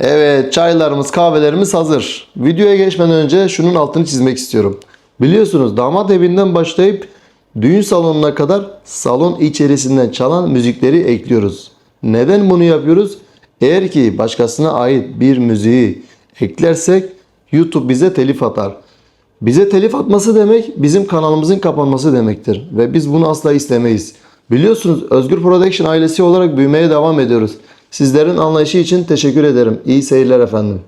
Evet, çaylarımız, kahvelerimiz hazır. Videoya geçmeden önce şunun altını çizmek istiyorum. Biliyorsunuz damat evinden başlayıp düğün salonuna kadar salon içerisinden çalan müzikleri ekliyoruz. Neden bunu yapıyoruz? Eğer ki başkasına ait bir müziği eklersek YouTube bize telif atar. Bize telif atması demek bizim kanalımızın kapanması demektir. Ve biz bunu asla istemeyiz. Biliyorsunuz Özgür Production ailesi olarak büyümeye devam ediyoruz. Sizlerin anlayışı için teşekkür ederim. İyi seyirler efendim.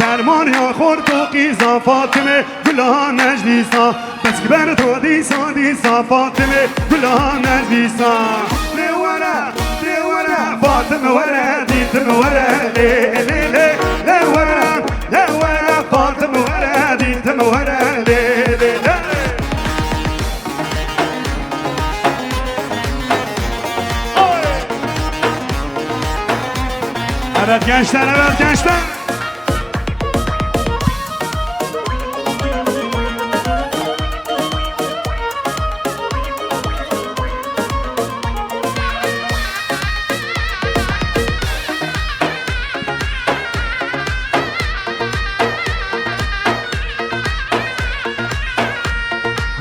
سرمان یا خورد و قیزا فاطمه گلا نجلیسا بس بر تو دیسا دیسا فاطمه گلا نجلیسا لورا فاطمه ورا دیتم ورا لی لی لی لورا فاطمه ورا دیتم ورا لی لی لی Evet gençler, evet gençler.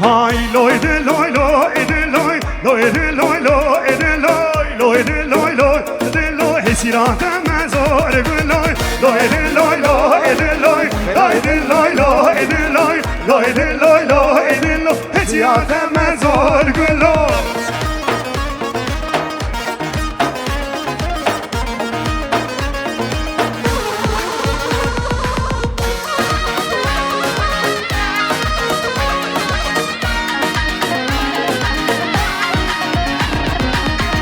Hay loy de loy loy de loy loy de loy loy de loy loy de loy loy de loy hesirata mazor loy loy de loy loy de loy loy de loy loy de loy loy de loy loy de loy hesirata mazor loy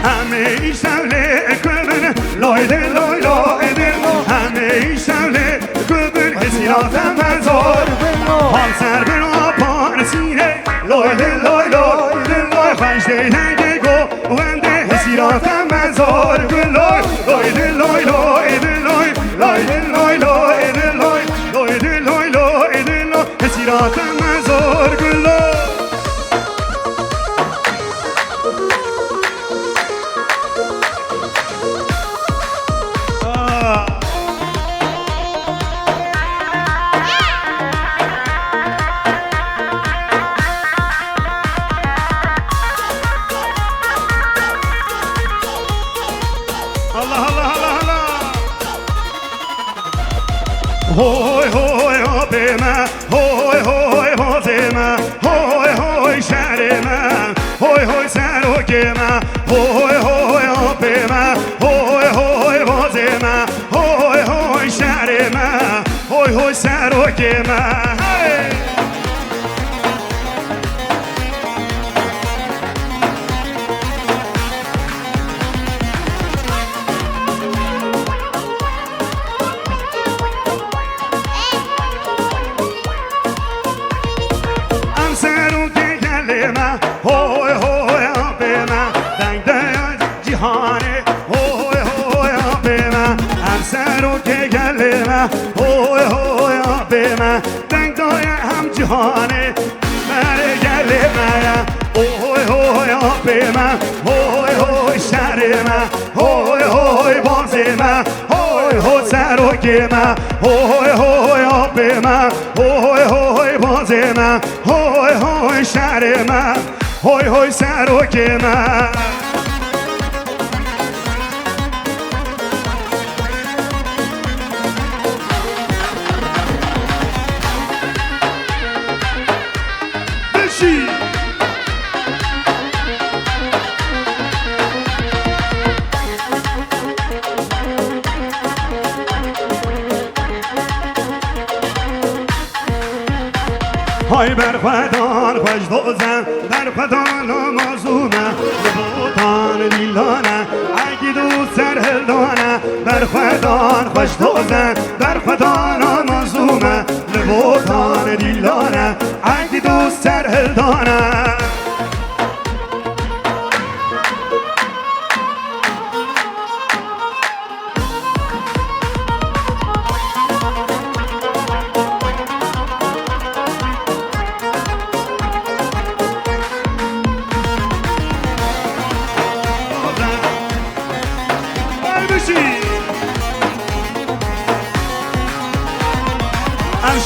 همه شوله کبر لای ده لای لای ده همه شوله کبر حسیات مزار حال سر برا پارسینه لای ده لای لای ده لای خشده نگه گو ونده حسیات مزار لای لای ده لای لای ده لای لای ده لای لای ده لای لای ده لای لای ده لای حسیات مزار لای هوی هوی آب من هوی هوی باز من هوی هوی شهر من هوی هوی سروک من هوی هوی آب من هوی هوی باز من هوی هوی شهر من هوی هوی سروک من هوی هوی آب من دنگ دنگ جهانه هوی هوی آب من هم سر و که گل من هوی هوی آب من دنگ دای هم جهانه من گل من هوی هوی آب من هوی هوی شهر من هوی هوی باز من هوی هوی سر و که من هوی هوی آب من هوی هوی باز من هوی هوی شهر من هوی هوی سروک من بشی های برخدان خوش دوزن برخدان آمازونه لبوتان دیلانه اگی دوست سر هلدانه برخدان خوش دوزن برخدان آمازونه لبوتان دیلانه اگی دوست سر هلدانه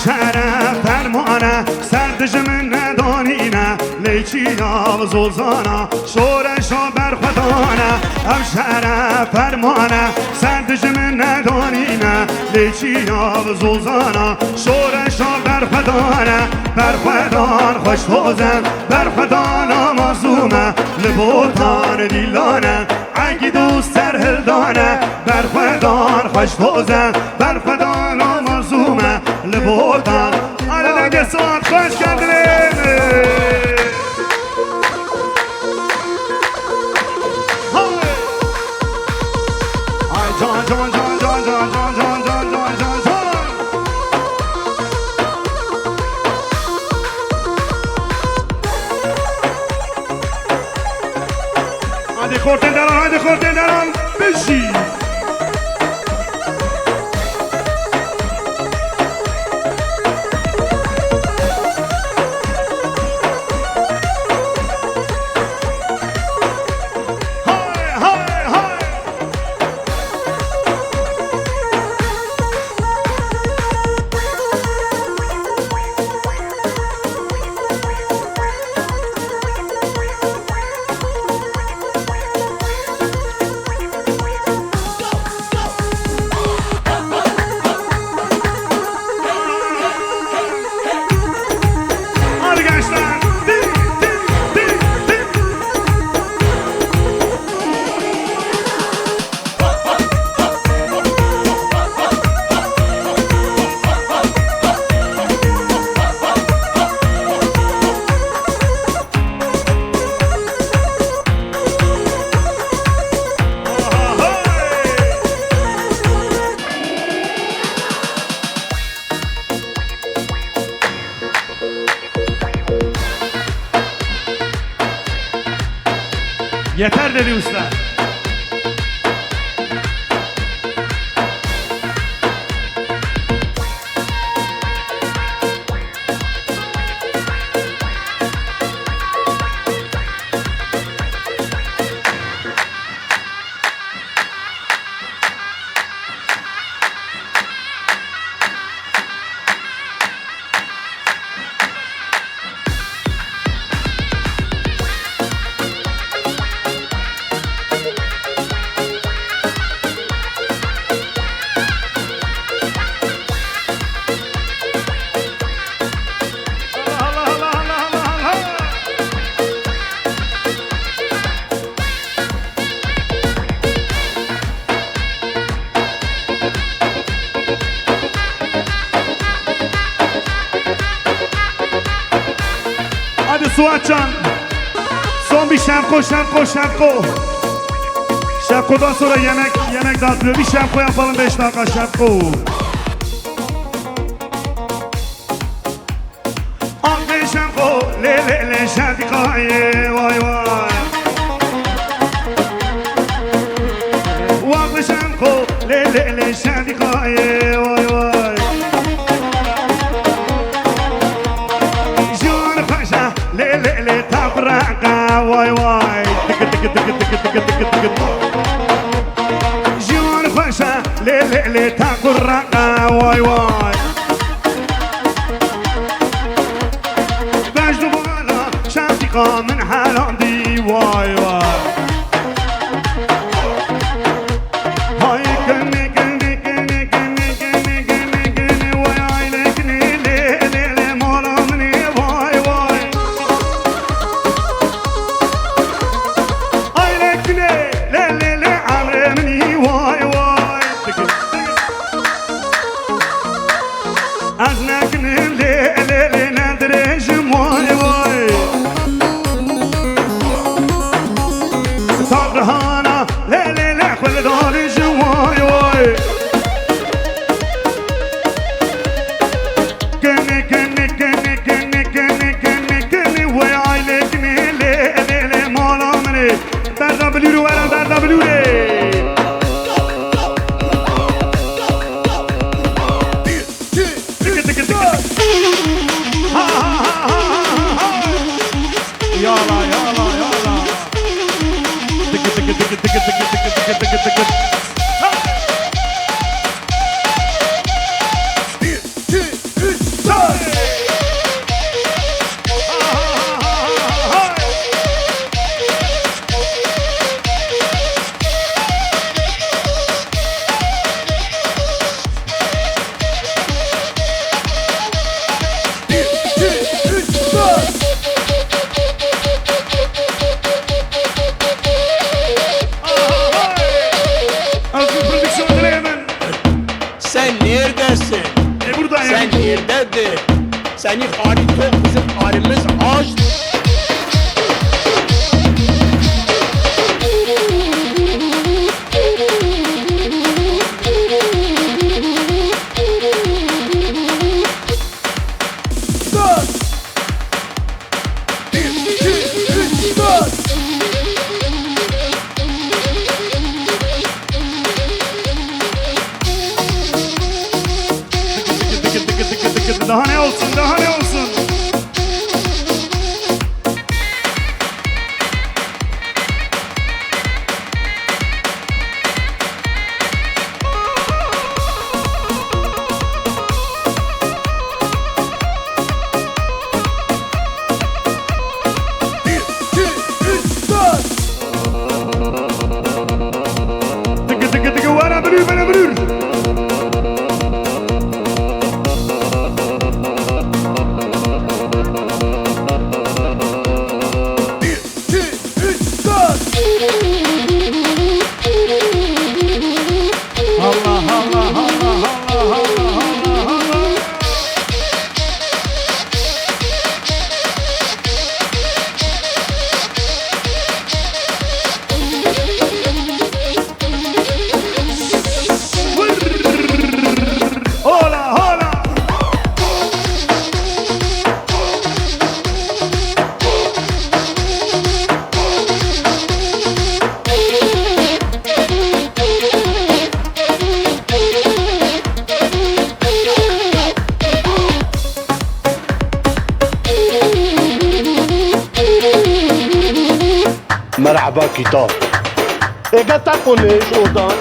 شرف فرمانه سردش من ندانینه لیچینا و زوزانا شورشا برخدانه هم شرف فرمانه سردش من ندانینه لیچینا و زوزانا شورشا برخدانه برخدان خوش توزن برخدان آمازومه لبوتان دیلانه اگی دوست سر هلدانه برخدان خوش توزن برخدان آمازومه volta. Hadi denge Suat, hoş geldiniz. Ay can can can can can can can can can can can. Hadi korten devam, hadi korten devam. Beşi. Hay hay hay. Hadi gençler. Di, di, di, di. Yeter dedi usta. Allah Allah Allah Allah Allah. Hadi Suatcan. Son bir şemko şemko şemko. Şemkodan sonra yemek dağıtılıyor. Bir şemko yapalım 5 dakika şemko. Anne şemko le le le şadikaye vay vay. Vakti şemko le le le şadikaye vay vay. Jun paşa le le le tabraka vay vay. Tıkı tıkı tıkı tıkı tıkı tıkı tıkı. Jun paşa le le le tabraka vay vay. Mecdu bana şadika min halandi vay vay. Hay gönne gönne gönne gönne gönne gönne gönne vay aylekni le le le malamni vay vay. Aylekni le le le amremni vay vay. Aznekni le le le nedrejim vay vay. Sabrhana le le le kul darejim vay vay. Gönne gönne gönne gönne gönne gönne gönne vay aylekni le le le malamni. Berda biluru vera berda bilure. Tıkı tıkı tıkı. Ha ha ha ha ha ha. Yala yala yala. Tıkı tıkı tıkı tıkı tıkı tıkı tıkı tıkı tıkı. Ha. 1, 2, 3, 4. Ha ha ha ha ha. Seni hali tok, bizim halimiz aç. Daha ne olsun, daha ne olsun? Tıkı tıkı tıkı, bana bürür, bana bürür. Allah Allah Allah Allah Allah Allah Allah. Hola hola. Merhaba kitap. Gata konuş oradan.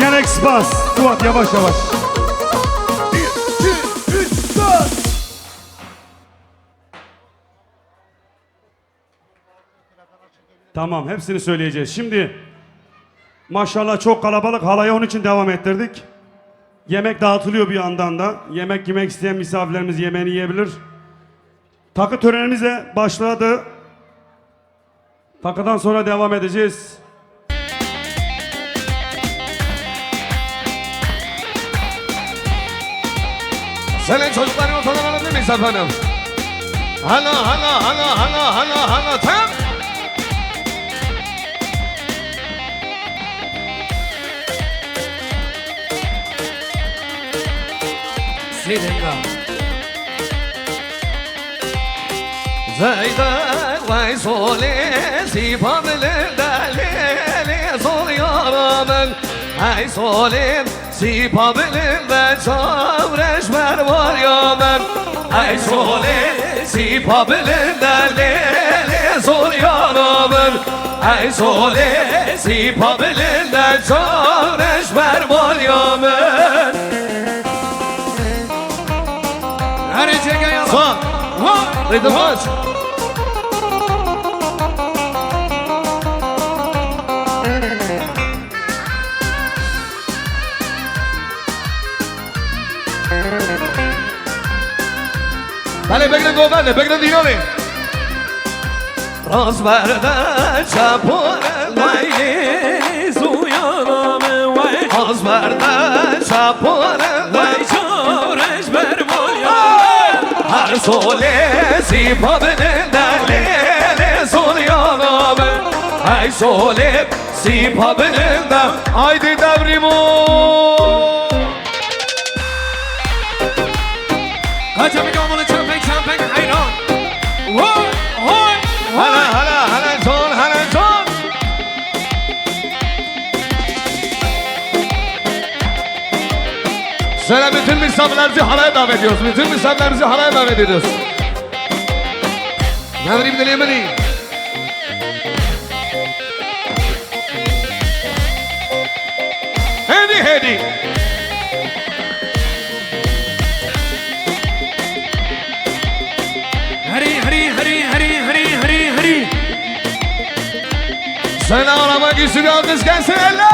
Galaxy Bus. Suat yavaş yavaş. Tamam, hepsini söyleyeceğiz. Şimdi maşallah çok kalabalık, halayı onun için devam ettirdik. Yemek dağıtılıyor bir yandan da. Yemek yemek isteyen misafirlerimiz yemeğini yiyebilir. Takı törenimiz de başladı. Takıdan sonra devam edeceğiz. Senin çocukların ortadan alabilir miyiz efendim? Hala tam. Zeydan vay sole sifamlı dalili sol yaramın ay solim sifamlı ve çavreşmer var ya ben ay solim sifamlı dalili sol yaramın ay solim sifamlı ve çavreşmer var ya ben. Her çeke yalan. Son. Rhythm march. Dale, pegna di nove. Rosverde çapur vay suyaname vay. Rosverde çapur vay çavreşmer var. Her sole sipabında lele suyaname. Ay sole sipabında haydi devrimo. Kaça bir gamını çöpek hayran. Vay vay vay. Hala son. Söyle bütün misafirlerimizi halaya davet ediyoruz. Bütün misafirlerimizi halaya davet ediyoruz. Ne vereyim deneyimini? Hadi. Hari. Seni aramak için bir alkış gelsin eller.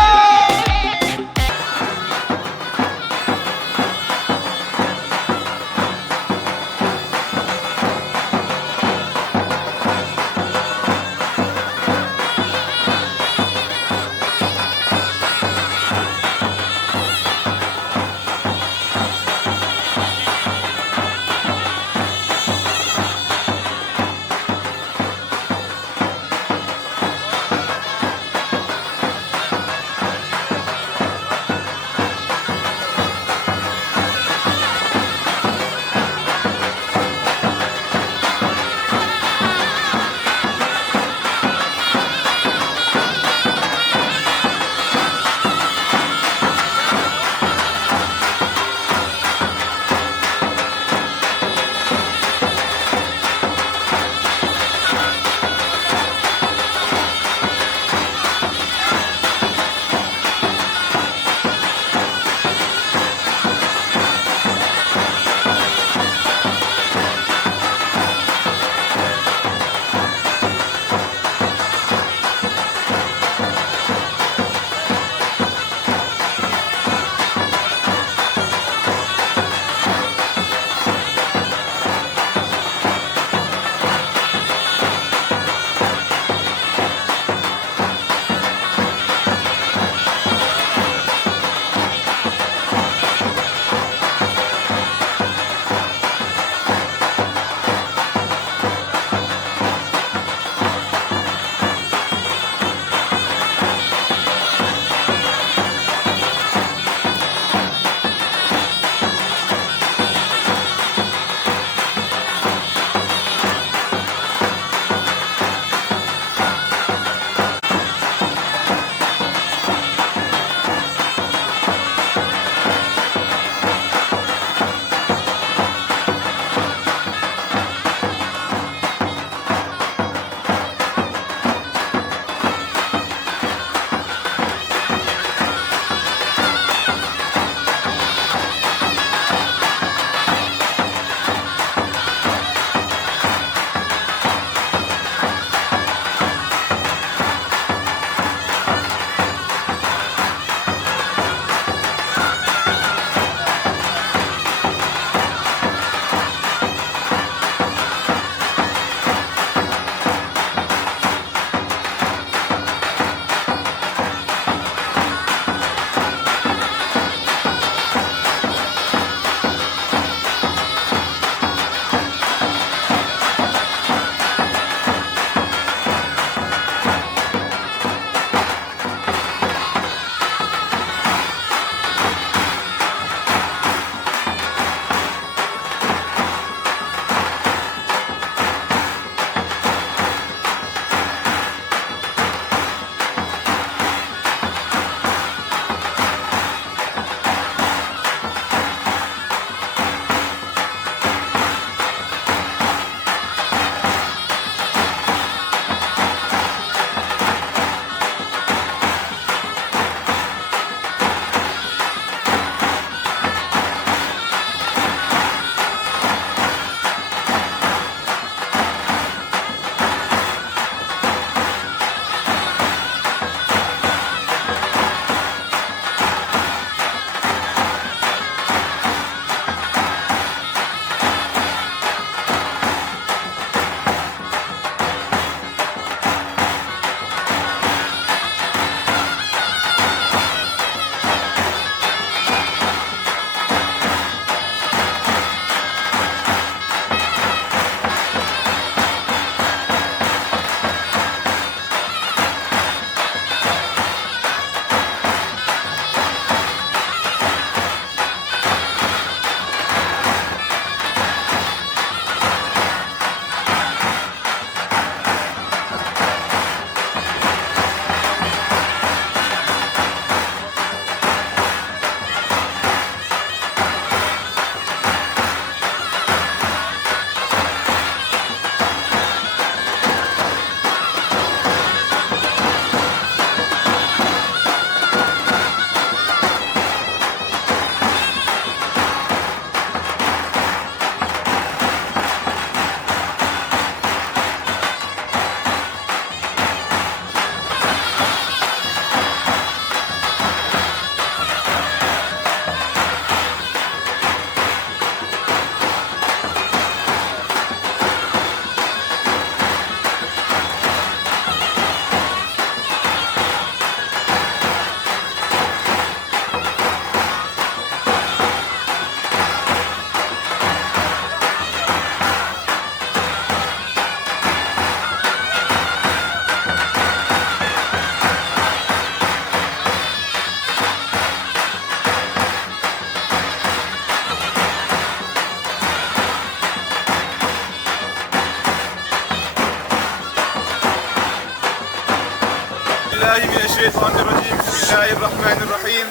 بالله من الشيطان الرجيم بسم الله الرحمن الرحيم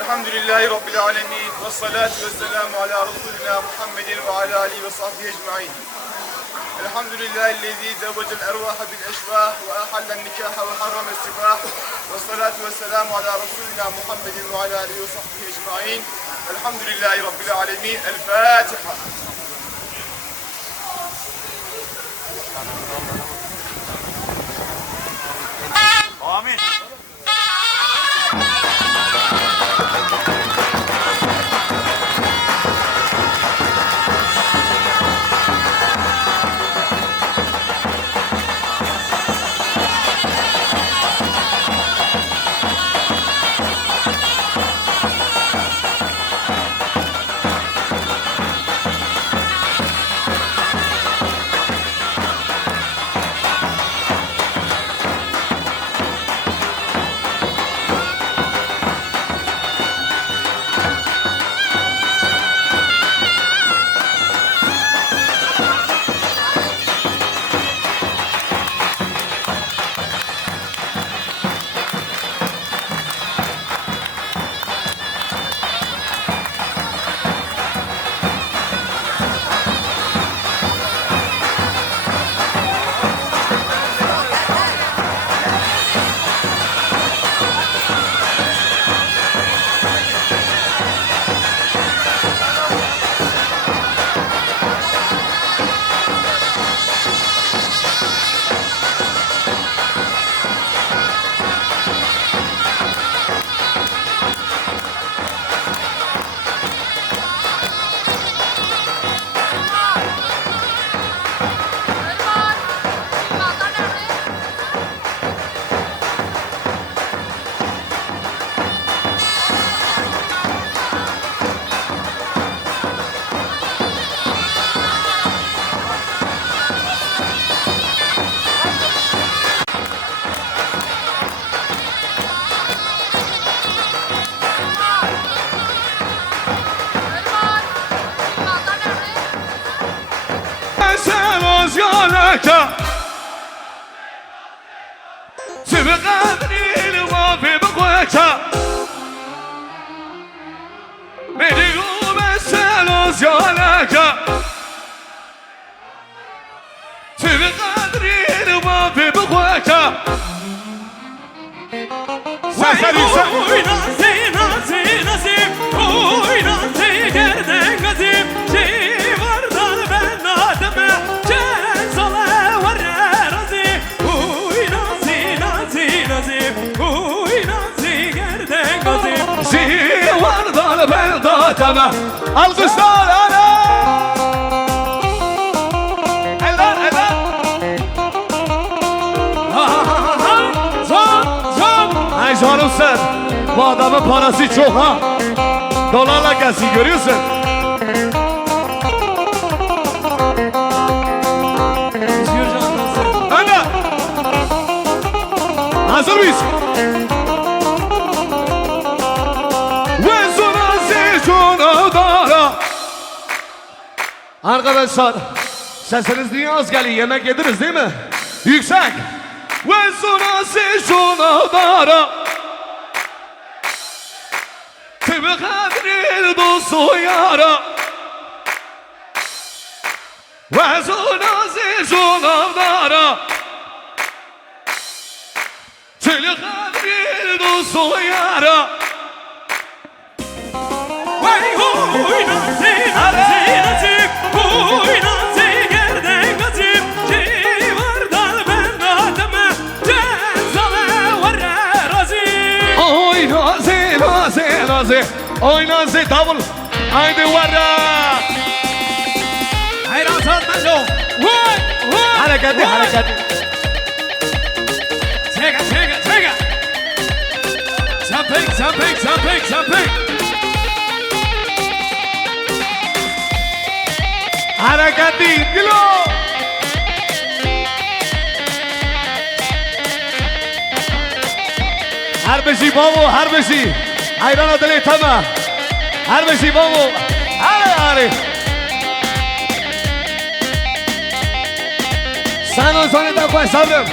الحمد لله رب العالمين والصلاة والسلام على رسولنا محمد وعلى آله وصحبه أجمعين الحمد لله الذي زوج الأرواح بالأشباح وأحل النكاح وحرم السفاح والصلاة والسلام على رسولنا محمد وعلى آله وصحبه أجمعين الحمد لله رب العالمين الفاتحة آمين سواز يالك سبقني الوافي بقويك بديوم السواز يالك سبقني الوافي بقويك Oy nazi nazi nazi Oy nazi gerden gazim Civardan ben ademe Cezale var razi Oy nazi nazi nazi Oy nazi gerden gazim Zivardan ben dateme Alkışlar ana Eller eller Ay canım sen bu adamın parası çok ha dolarla gelsin görüyorsun Öyle hazır mıyız? Ve sonra sesuna dara Arkadaşlar sesiniz niye az geliyor yemek yediniz değil mi? Yüksek Ve sonra sesuna dara بقدر دوست و یارا و از اون عزیزونم دارا چه قدر دوست و یارا Vay huy nazi nazi nazi Oy nazi gerden gazim Civardan ben ademe Cezale var razi Oy nazi nazi nazi Oy nazi davul haydi varra Hayran sanmalı Vay vay hareketli hareketli Çeka çeka çeka Jumping jumping jumping jumping hareketli dilo هر بشی بابو هر بشی حیران دلی تمه هر بشی بابو هر سنو سانی تا خواه صبرم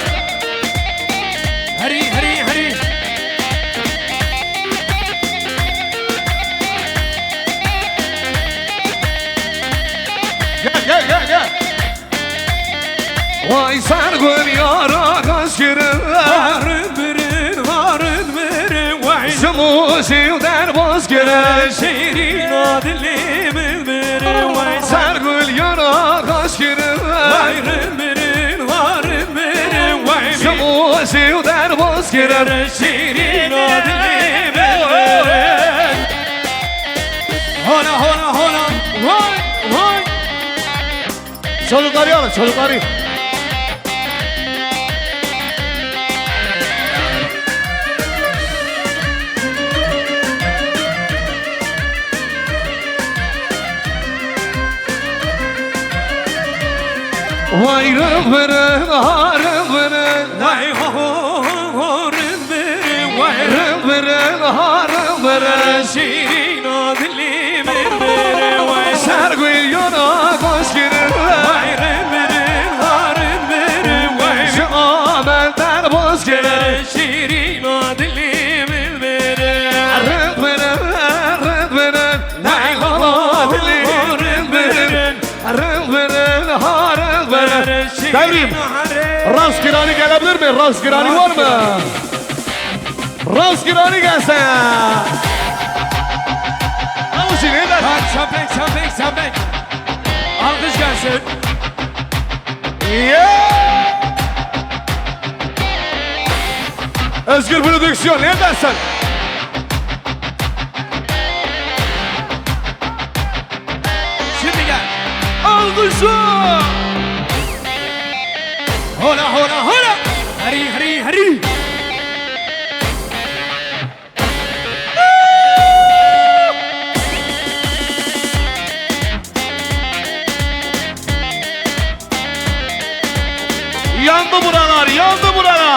هري هري هري gel Vay sargın yara kaşkırın Harın birin vay Şumuzi der bozgırın Şirin adilimin birin vay Sargın yara kaşkırın Harın birin vay Şumuzi der bozgırın Şirin adilimin birin Hola vay vay Çocukları alın çocukları Vay rıvırın harıvırın Vay harıvırın Vay rıvırın harıvırın Şirin adilimin birin Vay sergül yana koşkırın Vay rıvırın harıvırın Vay şu amelden bozkırın Şirin adilimin birin Rıvırın Vay adilimin birin Rıvırın harıvırın Devrim, Ras Girani gelebilir mi? Ras Girani var mı? Ras Girani gelse. Avuçu ne der? Şampek. Alkış gelsin. Yeah! Özgür Prodüksiyon ne dersen? Şimdi gel. Alkışlar. Hola Hari Yandı buralar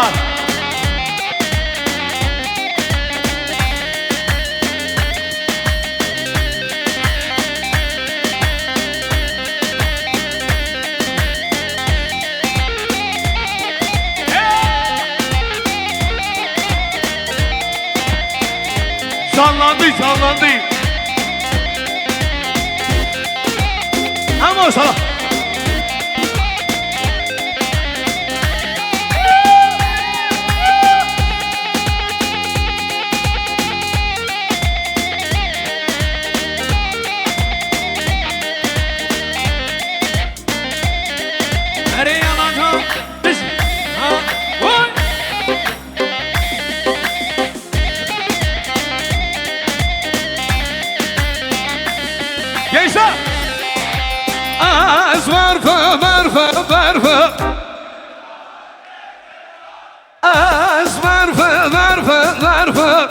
Sallandı Ama sana Gençler! Az varfa Az varfa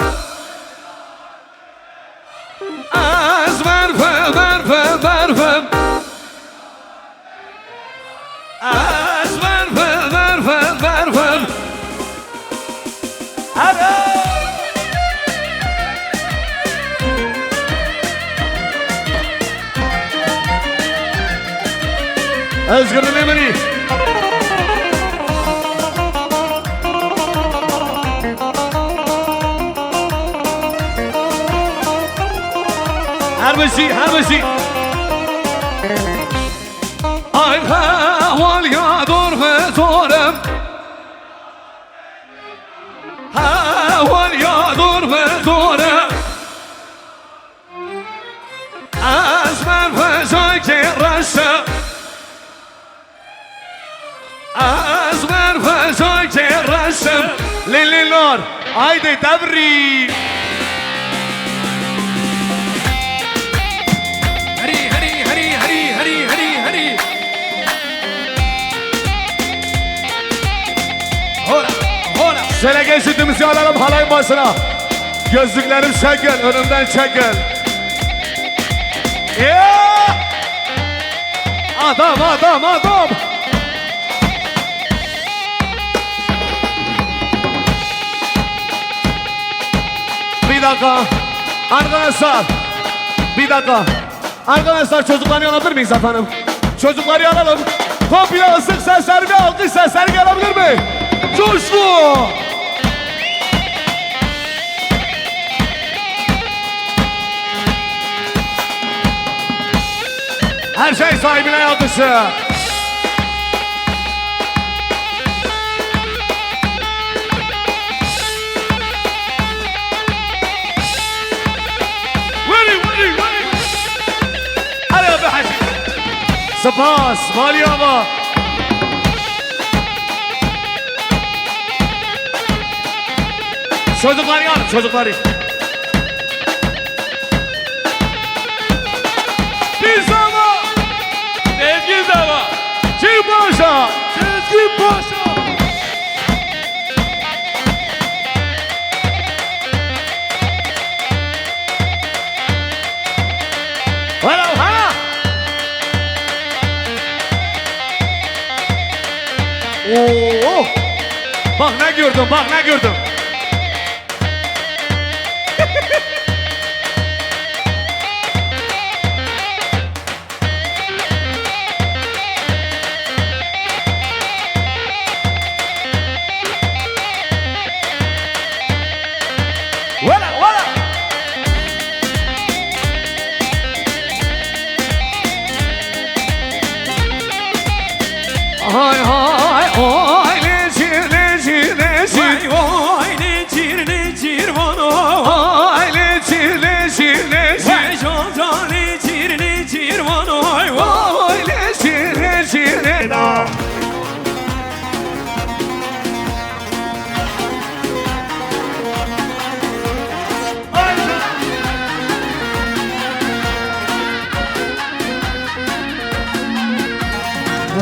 Az varfa Az varfa Hadi! Özgür Dilemeli Her beşi Ay haval ya dur ve zorem Haval ya dur ve zorem Azmer ve zayke rasa Azmer ve zayke rasa Lillinor Haydi tebrik Hari Hola Şöyle geçitimizi alalım halayın başına Gözlüklerim çekin önümden çekin Yeah! Adam Bir dakika Arkadaşlar çocukları alabilir miyiz efendim? Çocukları alalım. Komple ısık sesler ve alkış sesleri gelebilir mi? Coşku! Her şey sahibine alkışı. Hadi be hacı. Spas, Malyama. Çocukları alın, çocukları. Dizama. Ezgi Zama. Çık başa. Ezgi başa. Hala hala. Oo. Bak ne gördüm, bak ne gördüm. Valla valla. Hay hay oy necir necir necir Vay necir necir vano Ay necir necir necir Vay şalta necir necir vano Vay Ay necir necir necir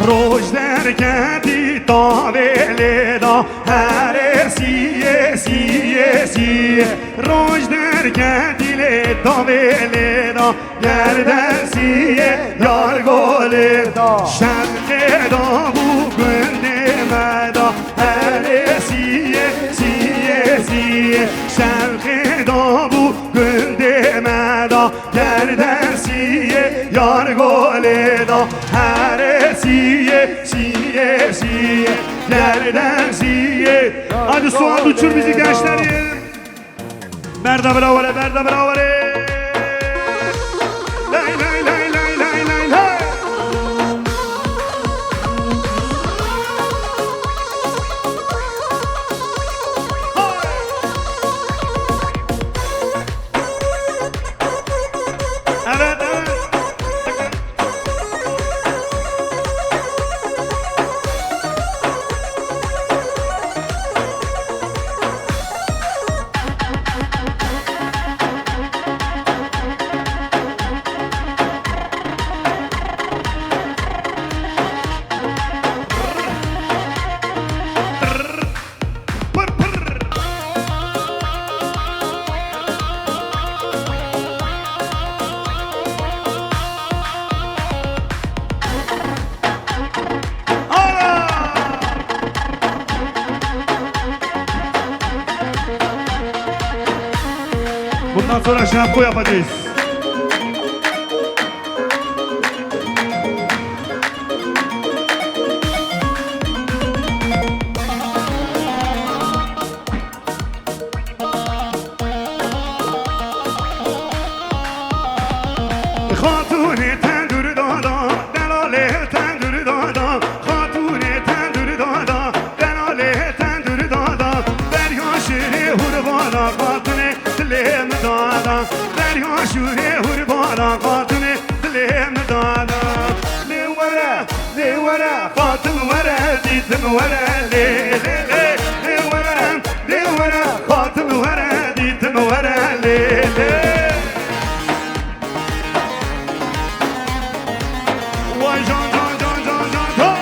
روش در کدی تاویل دا هر سیه سیه سیه روش در کدی لی تاویل دا گردن سیه یار گل دا شرق دا بو گنده مدا هر سیه سیه سیه شرق دا بو گنده مدا گردن سیه yar goleda her siye siye siye yerden siye. Hadi soğan uçur bizi gençlerim. Merda bravo le merda bravo le. Lay lay lay lay lay lay lay. Evet evet. Pır pır. Ara! Bundan sonra şampu yapacağız. خاتون تندور دادا دلاله تندور دادا خاتون تندور دادا دلاله تندور دادا دریا شوره هربانا خاتون دلم دادا دریا شوره هربانا خاتون دلم دادا لورا خاتون ورا دیتم ورا لورا خاتون ورا دیتم ورا Vay can can can can can can.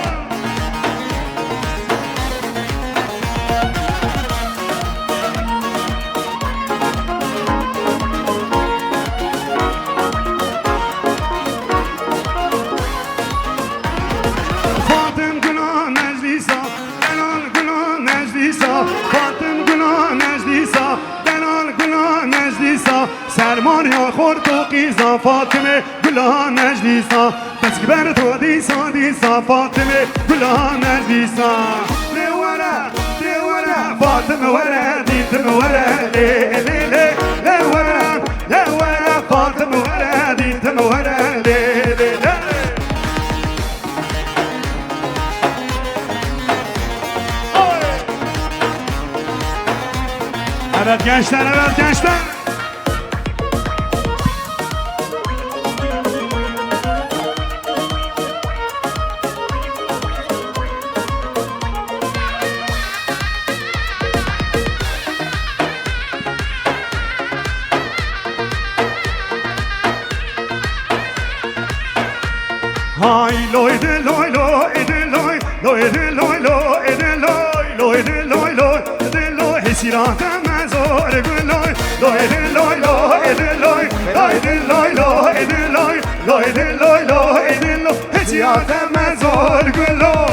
Fatım günah meclisa, delal günah meclisa. Fatım günah meclisa, delal günah meclisa. Serman ya khorto qiza Fatime günah meclisa. بس كبر تو ديسا ديسا فاطمة كلها مجلسة لي ورا فاطمة ورا ديتم ورا لي لي لي لي ورا فاطمة ورا ديتم ورا لي لي لي Evet gençler, evet gençler. Hay loy de loy loy de loy loy de loy loy de loy loy de loy loy de loy hesirat mazor loy loy de loy loy de loy loy de loy loy de loy loy de loy loy de loy hesirat mazor loy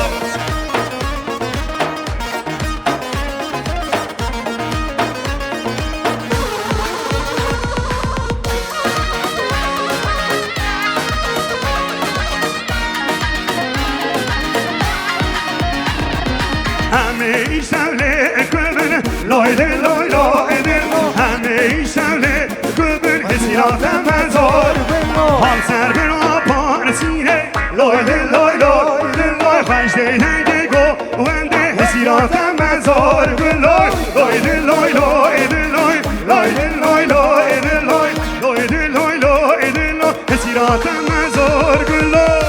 همه شوله کبن لای لای لای دل همه شوله کبن حسیات مزار حال سر برا پارسینه لای لای لای دل لای خش دیدنگه گو ونده حسیات مزار لای لای لای لای دل لای لای لای لای دل لای لای لای لای دل لای حسیات مزار لای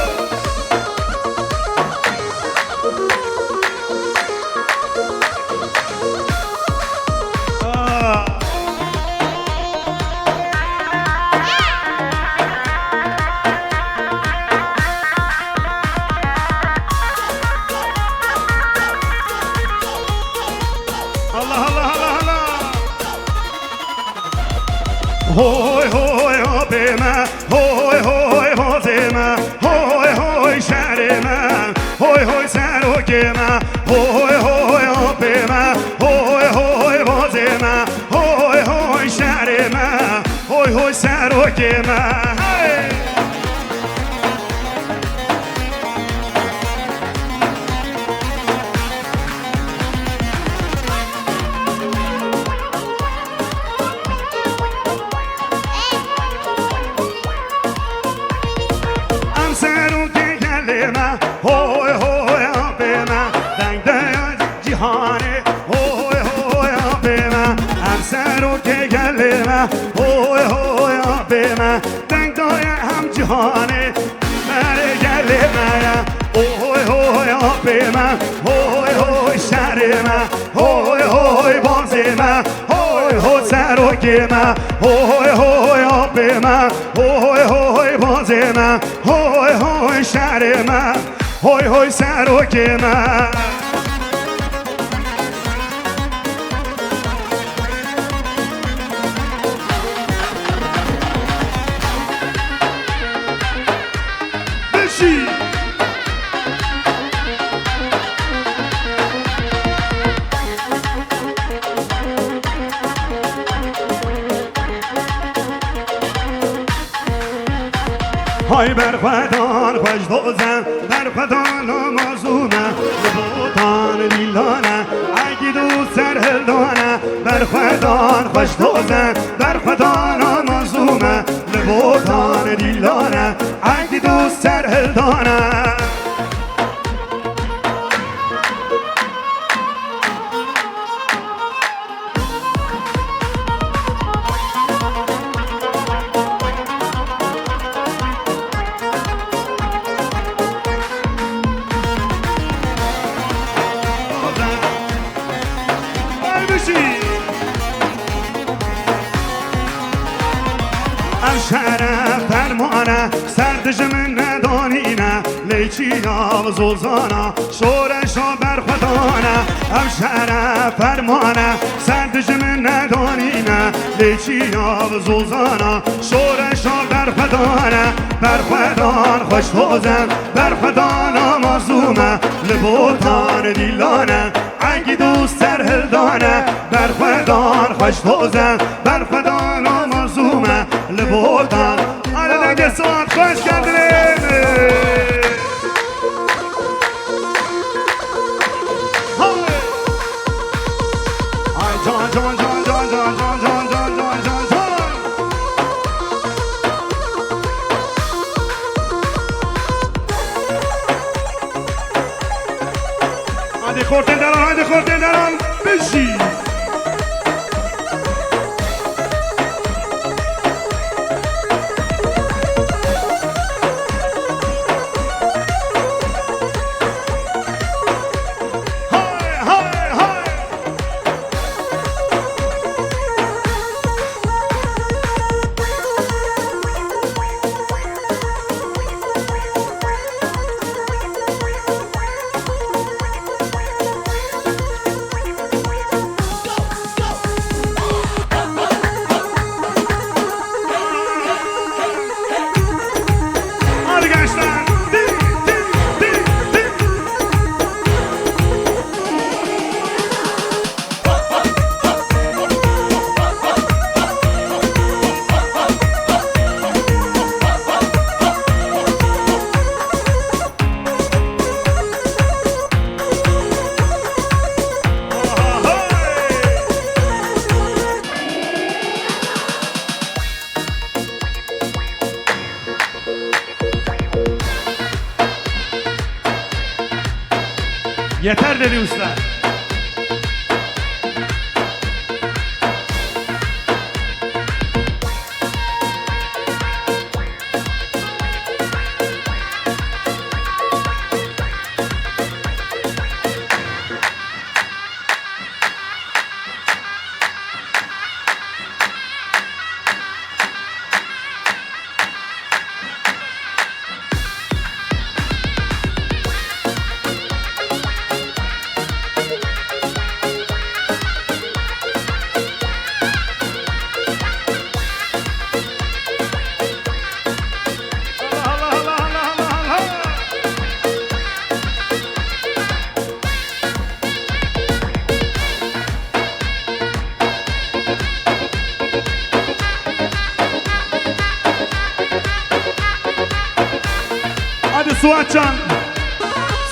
هوی هوی آب من هوی هوی باز من هوی هوی شهر من هوی هوی سرک من هوی هوی آب من هوی هوی باز من هوی هوی شهر من هوی هوی سرک من هوی هوی آب من دنگ دنگ جهانه هوی هوی آب من همسر و که گل من هوی هوی آب من دنگ دای هم جهانه مره گل من هوی هوی آب من هوی هوی شهر من هوی هوی باز من هوی هوی سر و که من هوی هوی آب من هوی هوی باز من هوی هوی شهر من هوی هوی سرک من بشی های برخدان خوش دوزن برخدان نمازونه لبوتان دیلانه اگه دوست سر هلدانه برخدان خوش دوزن برخدان نمازونه لبوتان دیلانه اگه دوست سر هلدانه شهر فرمانه سردش من ندانینه لیچینا و زوزانا شورشا برخدانه هم شهر فرمانه سردش من ندانینه لیچینا و زوزانا شورشا برخدانه برخدان خوش توزن برخدان آمازومه لبوتان دیلانه اگه دوست سر هلدانه برخدان خوش توزن برخدان آمازومه لبوتان آره نگه ساعت خوش کردنه جان جان جان جان جان جان جان جان جان جان جان هادی خورده دران بشی Yeter dedi usta. Allah Allah Allah Allah Allah. Hadi Suatcan.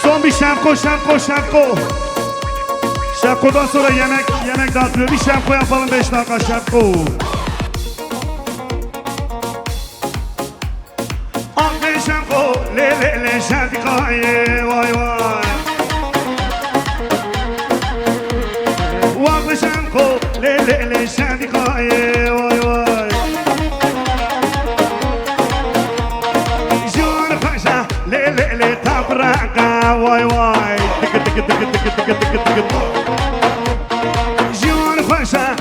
Son bir şemko. Şemko'dan sonra yemek dağıtıyor. Bir şemko yapalım 5 dakika şemko. Aklı şemko le şerdikaye vay vay. Aklı şemko le şerdikaye vay vay. Jor paşa le tabraka vay vay. Tıkı. Jor paşa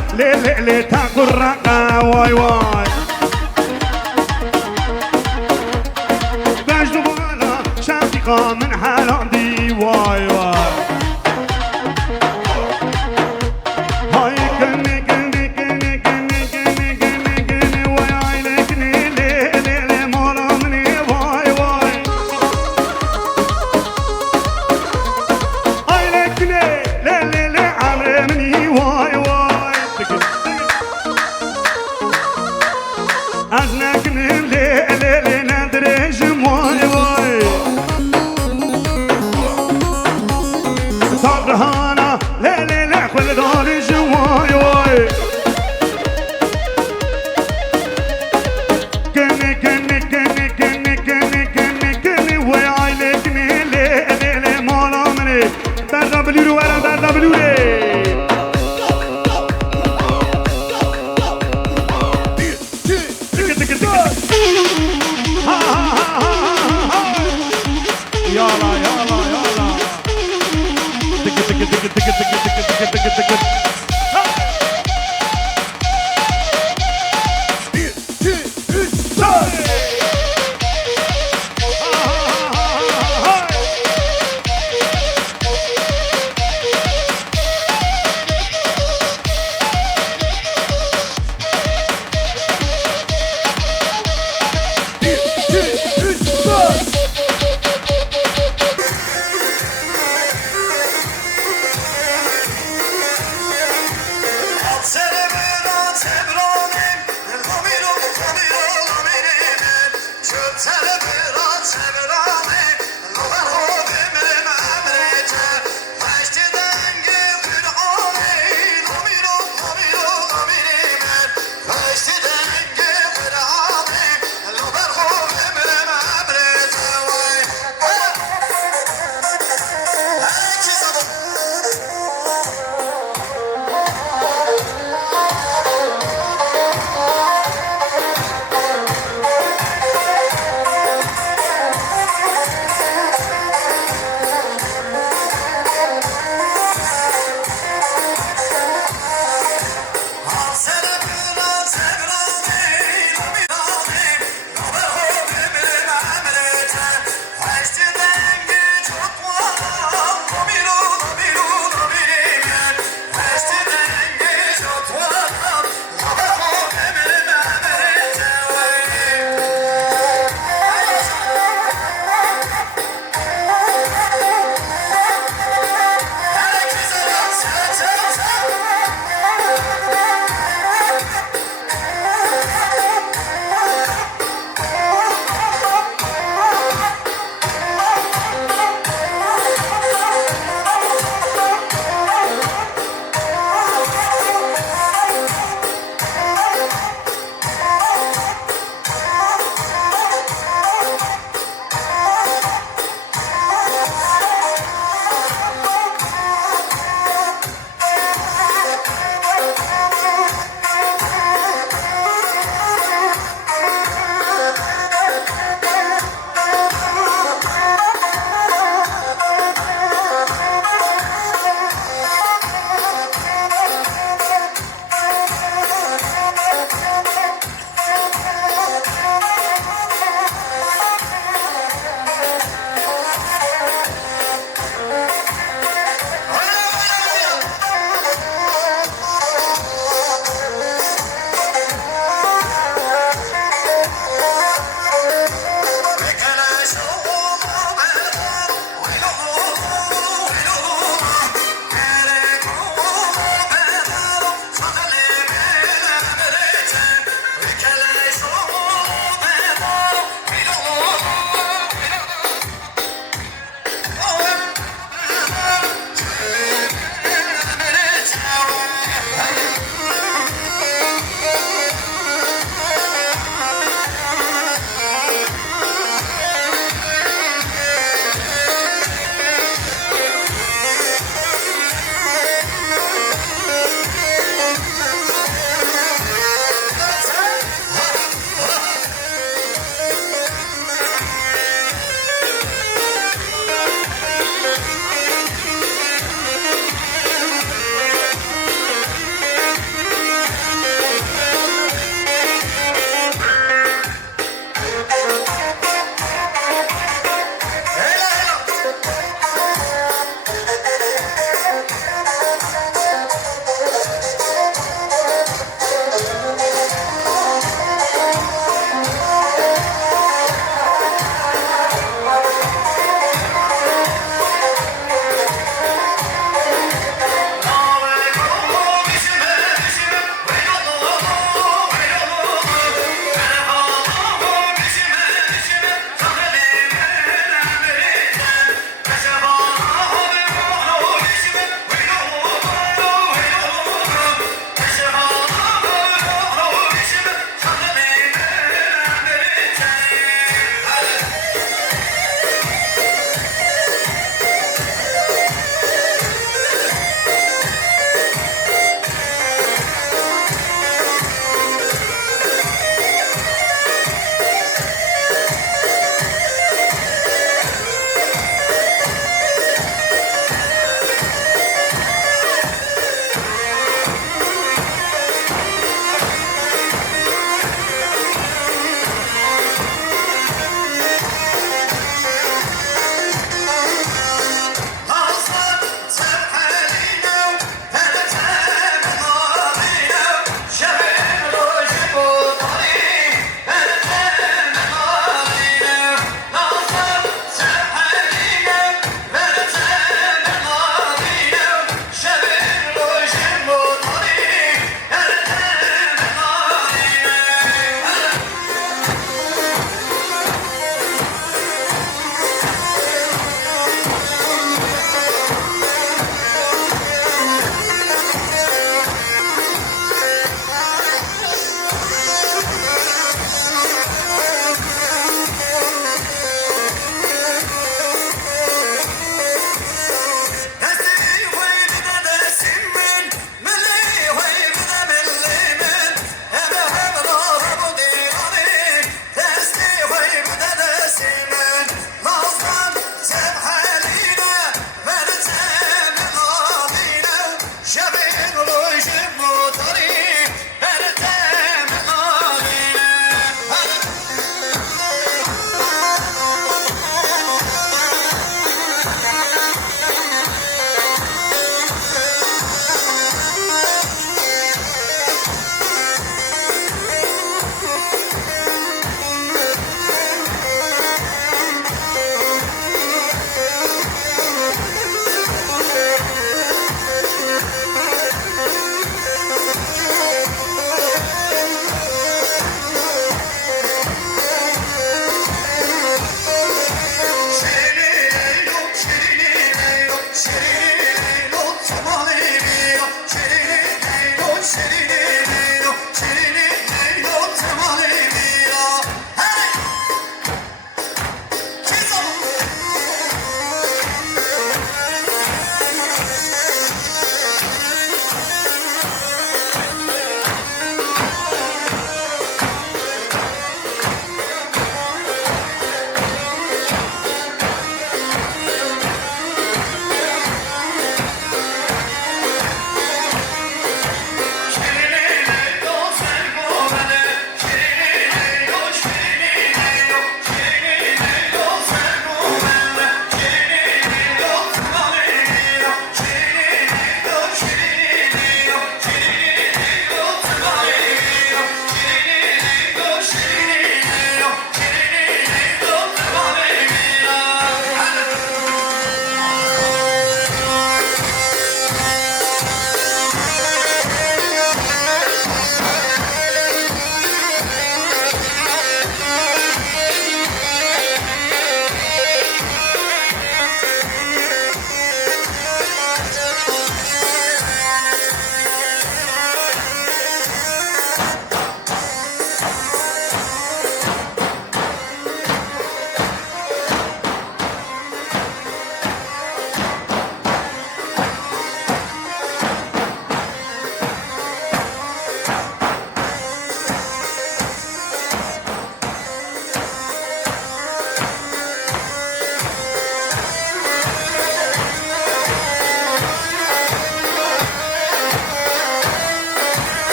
le tabraka vay vay. باش دبالا شافقة من حال عندي واي واي هاي كني واي هاي لكني لي مولا مني واي واي هاي لكني لي عمري مني واي واي أزنكني لي ندرج واي واي صبرهانا لا كل دارج واي واي كني واي عيلكني لي مالا مني بردا بلورو ورا بردا بلوري Yala tıkı Bir, iki, üç, dört. Bir, iki, üç, dört.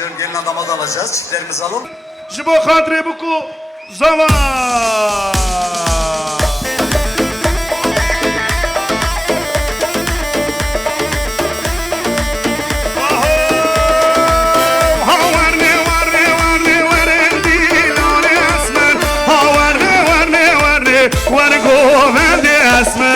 söylüyorum. Gelin adama da alacağız. Çiftlerimizi alalım. Je vous rendrai beaucoup. Zava. ورقو بندی اسمه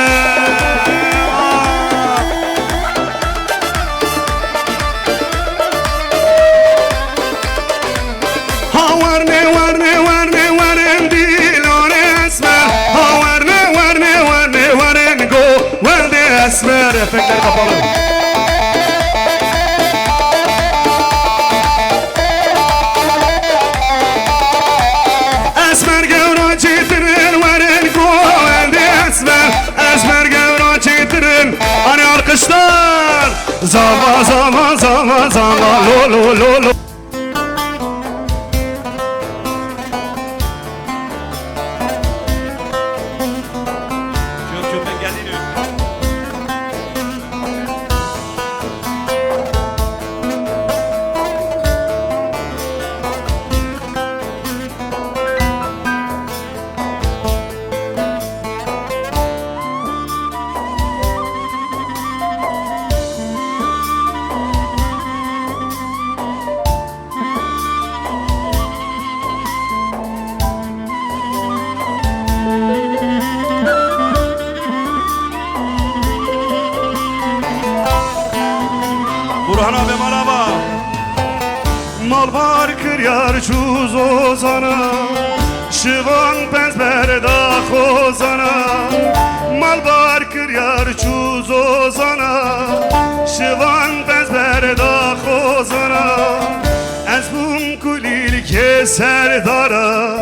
ها ورنه ورنه ورنه ورندی لانه اسمه ها ورنه ورنه ورنه ورنگو وندی اسمه فکر kapalı اسمر گورا چیترین ورنگو وندی اسمه اسمر گورا چیترین hani arkadaşlar zava zava zava zava lo lo lo lo Köpek geldi diyor. Mal var kıryar çuz ozana Şıvan pezber da khozana Mal var kıryar çuz ozana Şıvan pezber da khozana Ez bum kulil ke serdara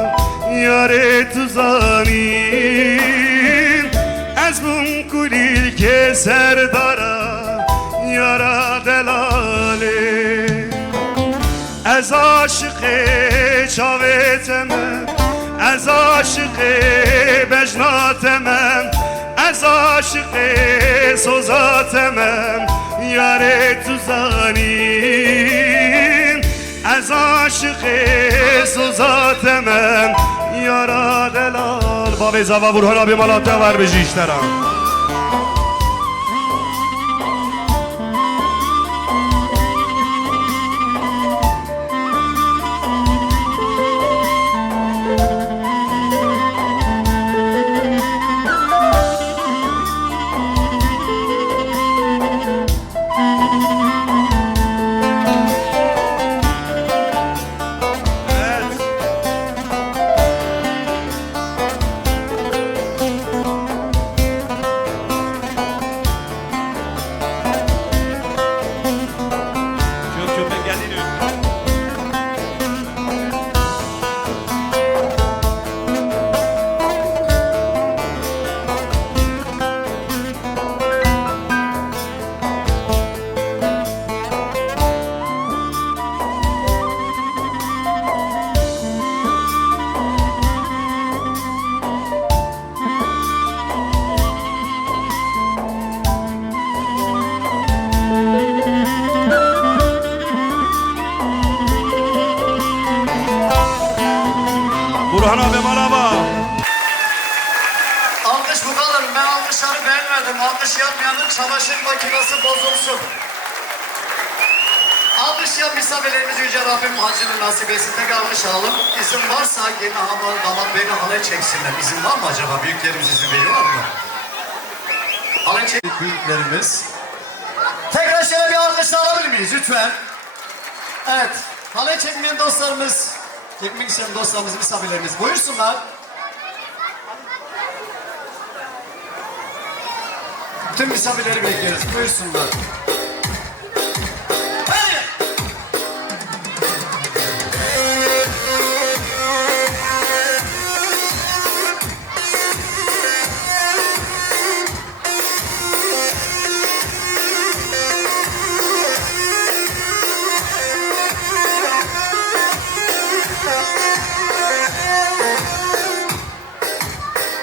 Yare tuzanin Ez bum kulil ke serdara Yara delale از عاشق چاوتمم از عاشق بجناتمم از عاشق سوزاتمم یار تو زانین از عاشق سوزاتمم یارا دلال باب زوا برهانا به ملاته ور بجیشترم Burhan abi merhaba. Alkış bu kadar. Ben alkışları beğenmedim. Alkış yapmayanın çamaşır makinesi bozulsun. Alkışlayan misafirlerimiz Yüce Rabbim hacını nasip etsin. Tek alkış alalım. İzin varsa gelin hanımlar damat beni halay çeksinler. İzin var mı acaba? Büyüklerimiz izin veriyor mu? Halay çek büyüklerimiz. Tekrar şöyle bir alkış alabilir miyiz lütfen? Evet. Halay çekmeyen dostlarımız, çekmek isteyen dostlarımız, misafirlerimiz buyursunlar. Tüm misafirleri bekleriz. Buyursunlar. Hadi.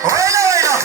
Oyna oyna.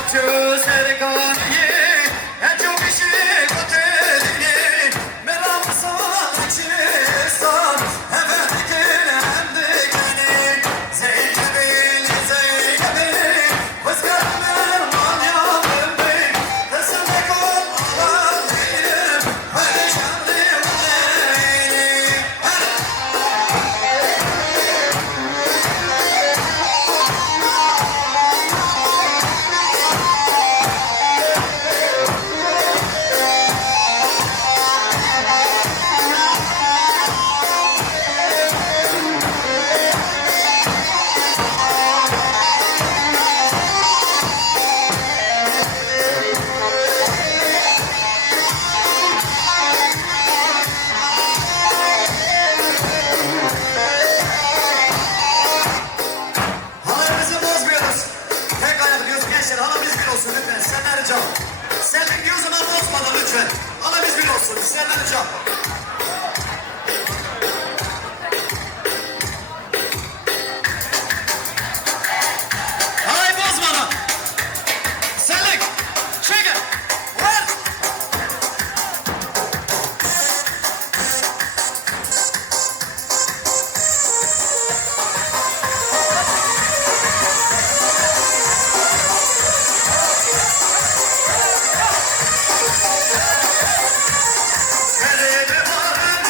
Kapçı serganiye en çok işi kötülüğü meram sanatçısan hemen dikene hem dikeni Zeynep'in Zeynep'in Kızgarmen manyağım bey Tesime kol ağabeyim Perişanlıyım neyim Halamızı bozmuyoruz. Tek ayak diyoruz gençler. Halamız bir olsun lütfen. Senden ricam. Sen diyor zaman bozmadan lütfen. Halamız bir olsun. Senden ricam. Halayı bozmadan. Senlik. Çekin. Ver. Garibi varım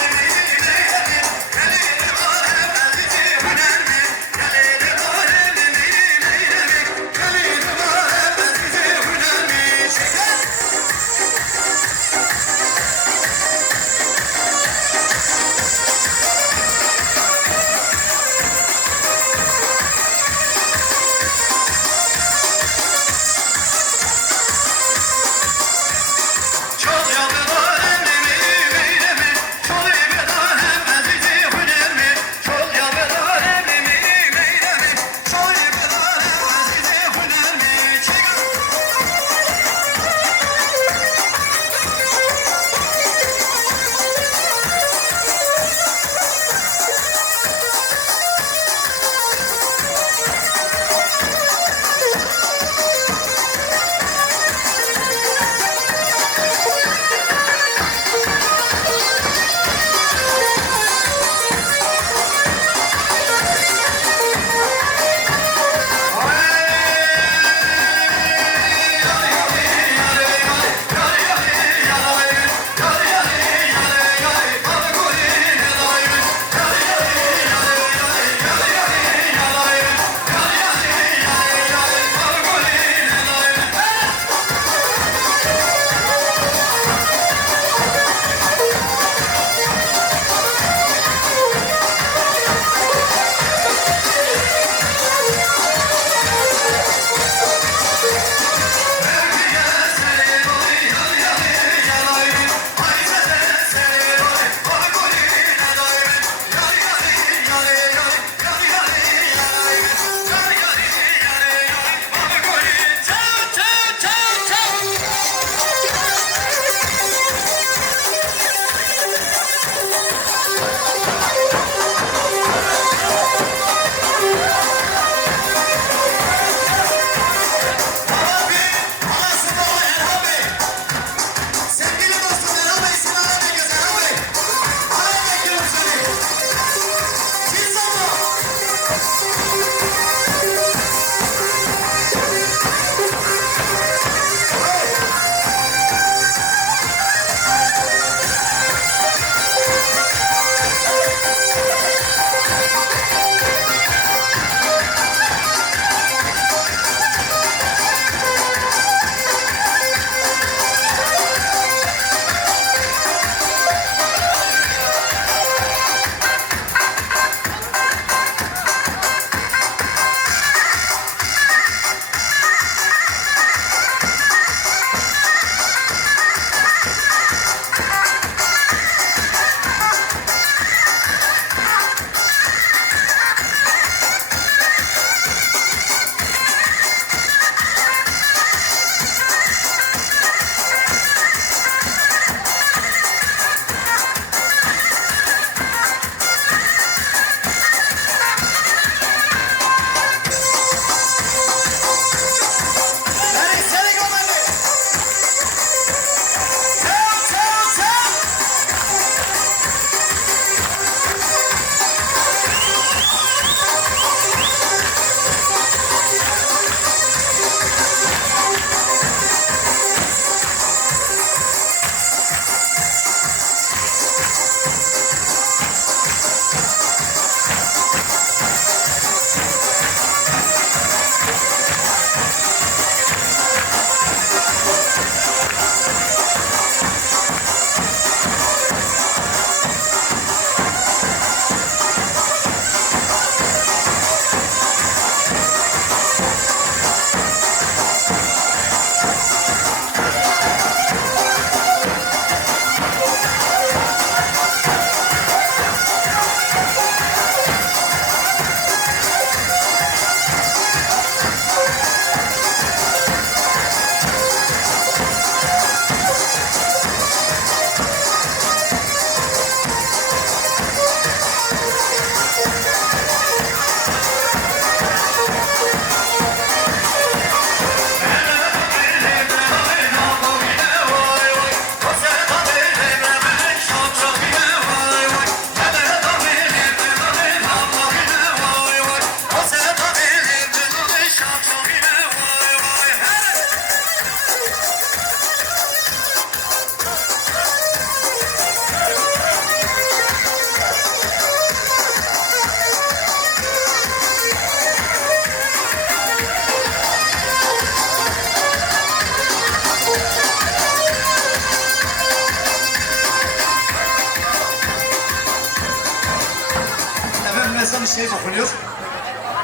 şey okunuyor.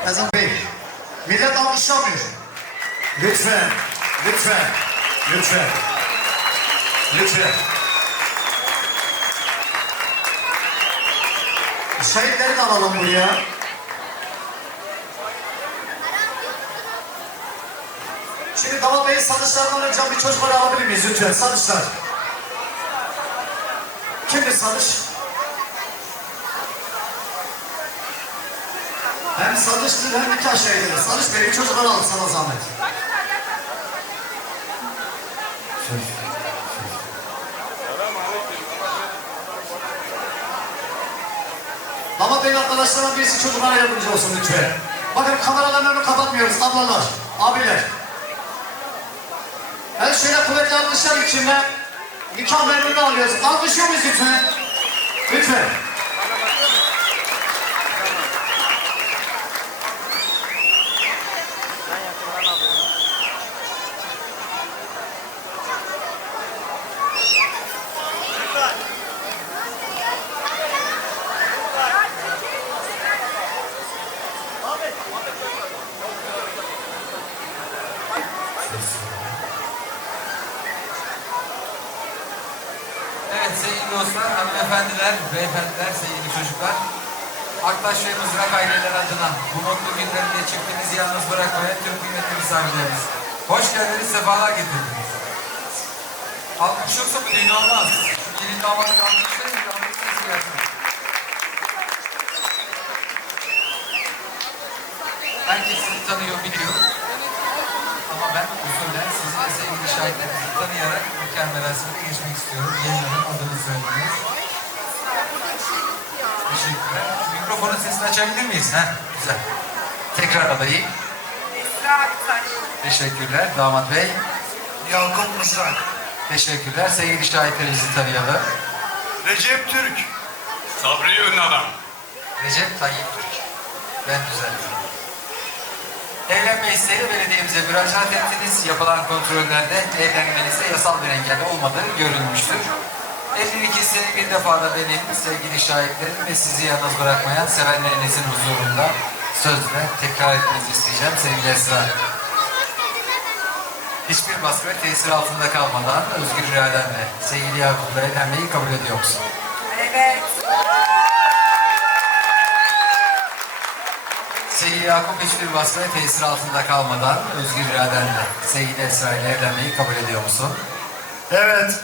Ezan Bey. Millet alkışlamıyor. Lütfen, lütfen, lütfen. Lütfen. Şehitleri de alalım buraya. Şimdi damat beyin satışlarından önce bir çocukları alabilir miyiz lütfen? Satışlar. Kimdir satış? Hem satıştır hem nikah şehididir. Satış benim çocukları alın sana zahmet. Damat beyin arkadaşlarından birisi çocuklara yardımcı olsun lütfen. Bakın kameraların önünü kapatmıyoruz ablalar, abiler. Ben şöyle kuvvetli alkışlar içinde nikah memnunu alıyoruz. Alkışlıyor muyuz lütfen? Lütfen. Evet sevgili dostlar, hanımefendiler, beyefendiler, sevgili çocuklar. Aktaş ve Mızrak aileler adına bu mutlu günlerinde çiftimizi yalnız bırakmayan tüm kıymetli misafirlerimiz. Hoş geldiniz, sefalar getirdiniz. Alkış yoksa bu düğün olmaz. Şu gelin damatlık alkışlayın, damatlık sesi gelsin. Herkes sizi tanıyor, biliyor. Ama ben usulen sizi ve sevgili şahitlerinizi tanıyarak nikah merasimine geçmek istiyorum. Gelin hanım adını söylediniz. Teşekkürler. Mikrofonun sesini açabilir miyiz? Heh, güzel. Tekrar alayım. Teşekkürler. Damat Bey. Yakup Mızrak. Teşekkürler. Sevgili şahitlerimizi tanıyalım. Recep Türk. Sabri Ünlü'den. Recep Tayyip Türk. Ben düzenliyorum. Evlenme isteğiyle belediyemize müracaat ettiniz. Yapılan kontrollerde evlenmenizde yasal bir engel olmadığı görülmüştür. Evlilik isteğini bir defa da benim, sevgili şahitlerim ve sizi yalnız bırakmayan sevenlerinizin huzurunda sözle tekrar etmenizi isteyeceğim sevgili Esra. Hiçbir baskı ve tesir altında kalmadan özgür iradenle sevgili Yakup'la evlenmeyi kabul ediyor musun? Evet. Sevgili Yakup hiçbir baskı ve tesir altında kalmadan özgür iradenle sevgili Esra ile evlenmeyi kabul ediyor musun? Evet.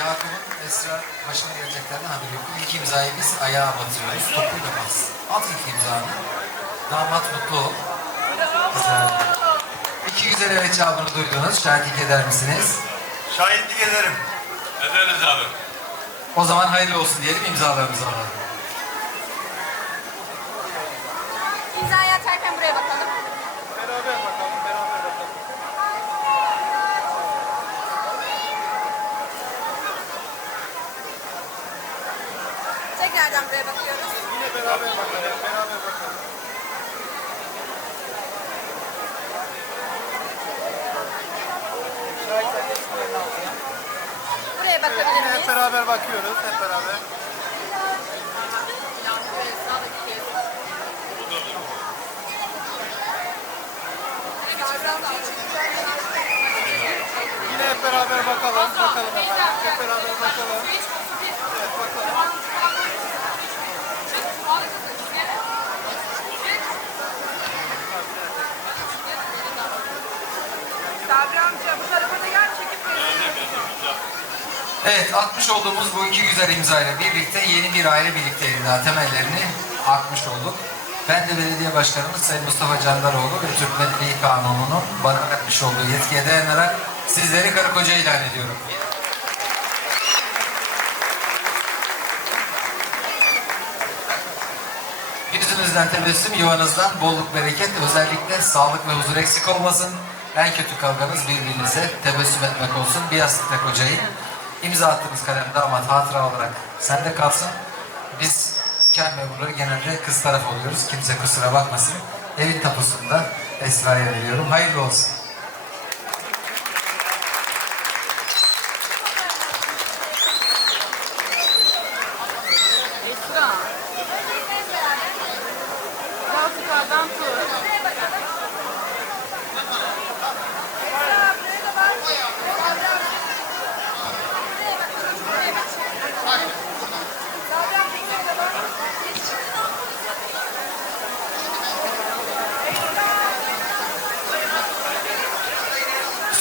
Yakup'un Esra başına geleceklerden haberi yok. İlk imzayı biz ayağa batırıyoruz. Topuyla bas. At ilk imzanı. Damat mutlu ol. Güzel. İki güzel evet cevabını duydunuz. Şahitlik eder misiniz? Şahitlik ederim. Ederiz abi. O zaman hayırlı olsun diyelim, imzalarımızı alalım. İmzayı atarken buraya bakalım. Tekrardan buraya bakıyoruz. Yine beraber bakalım. Beraber bakalım. Buraya bakabilir miyiz? Hep beraber bakıyoruz. Hep beraber. Yine hep beraber bakalım. Bakalım efendim. Hep beraber bakalım. Evet bakalım. Sabri amca bu tarafa da gel çekip verelim. Evet, atmış olduğumuz bu iki güzel imzayla birlikte yeni bir aile birlikteliğinin daha temellerini atmış olduk. Ben de belediye başkanımız Sayın Mustafa Candaroğlu ve Türk Medeni Kanunu'nun bana vermiş olduğu yetkiye dayanarak sizleri karı koca ilan ediyorum. Yüzünüzden tebessüm, yuvanızdan bolluk bereket, özellikle sağlık ve huzur eksik olmasın. En kötü kavganız birbirinize tebessüm etmek olsun. Bir yastıkta kocayın. İmza attığınız kalem damat hatıra olarak sende kalsın. Biz nikah memurları genelde kız taraf oluyoruz. Kimse kusura bakmasın. Evin tapusunu da Esra'ya veriyorum. Hayırlı olsun.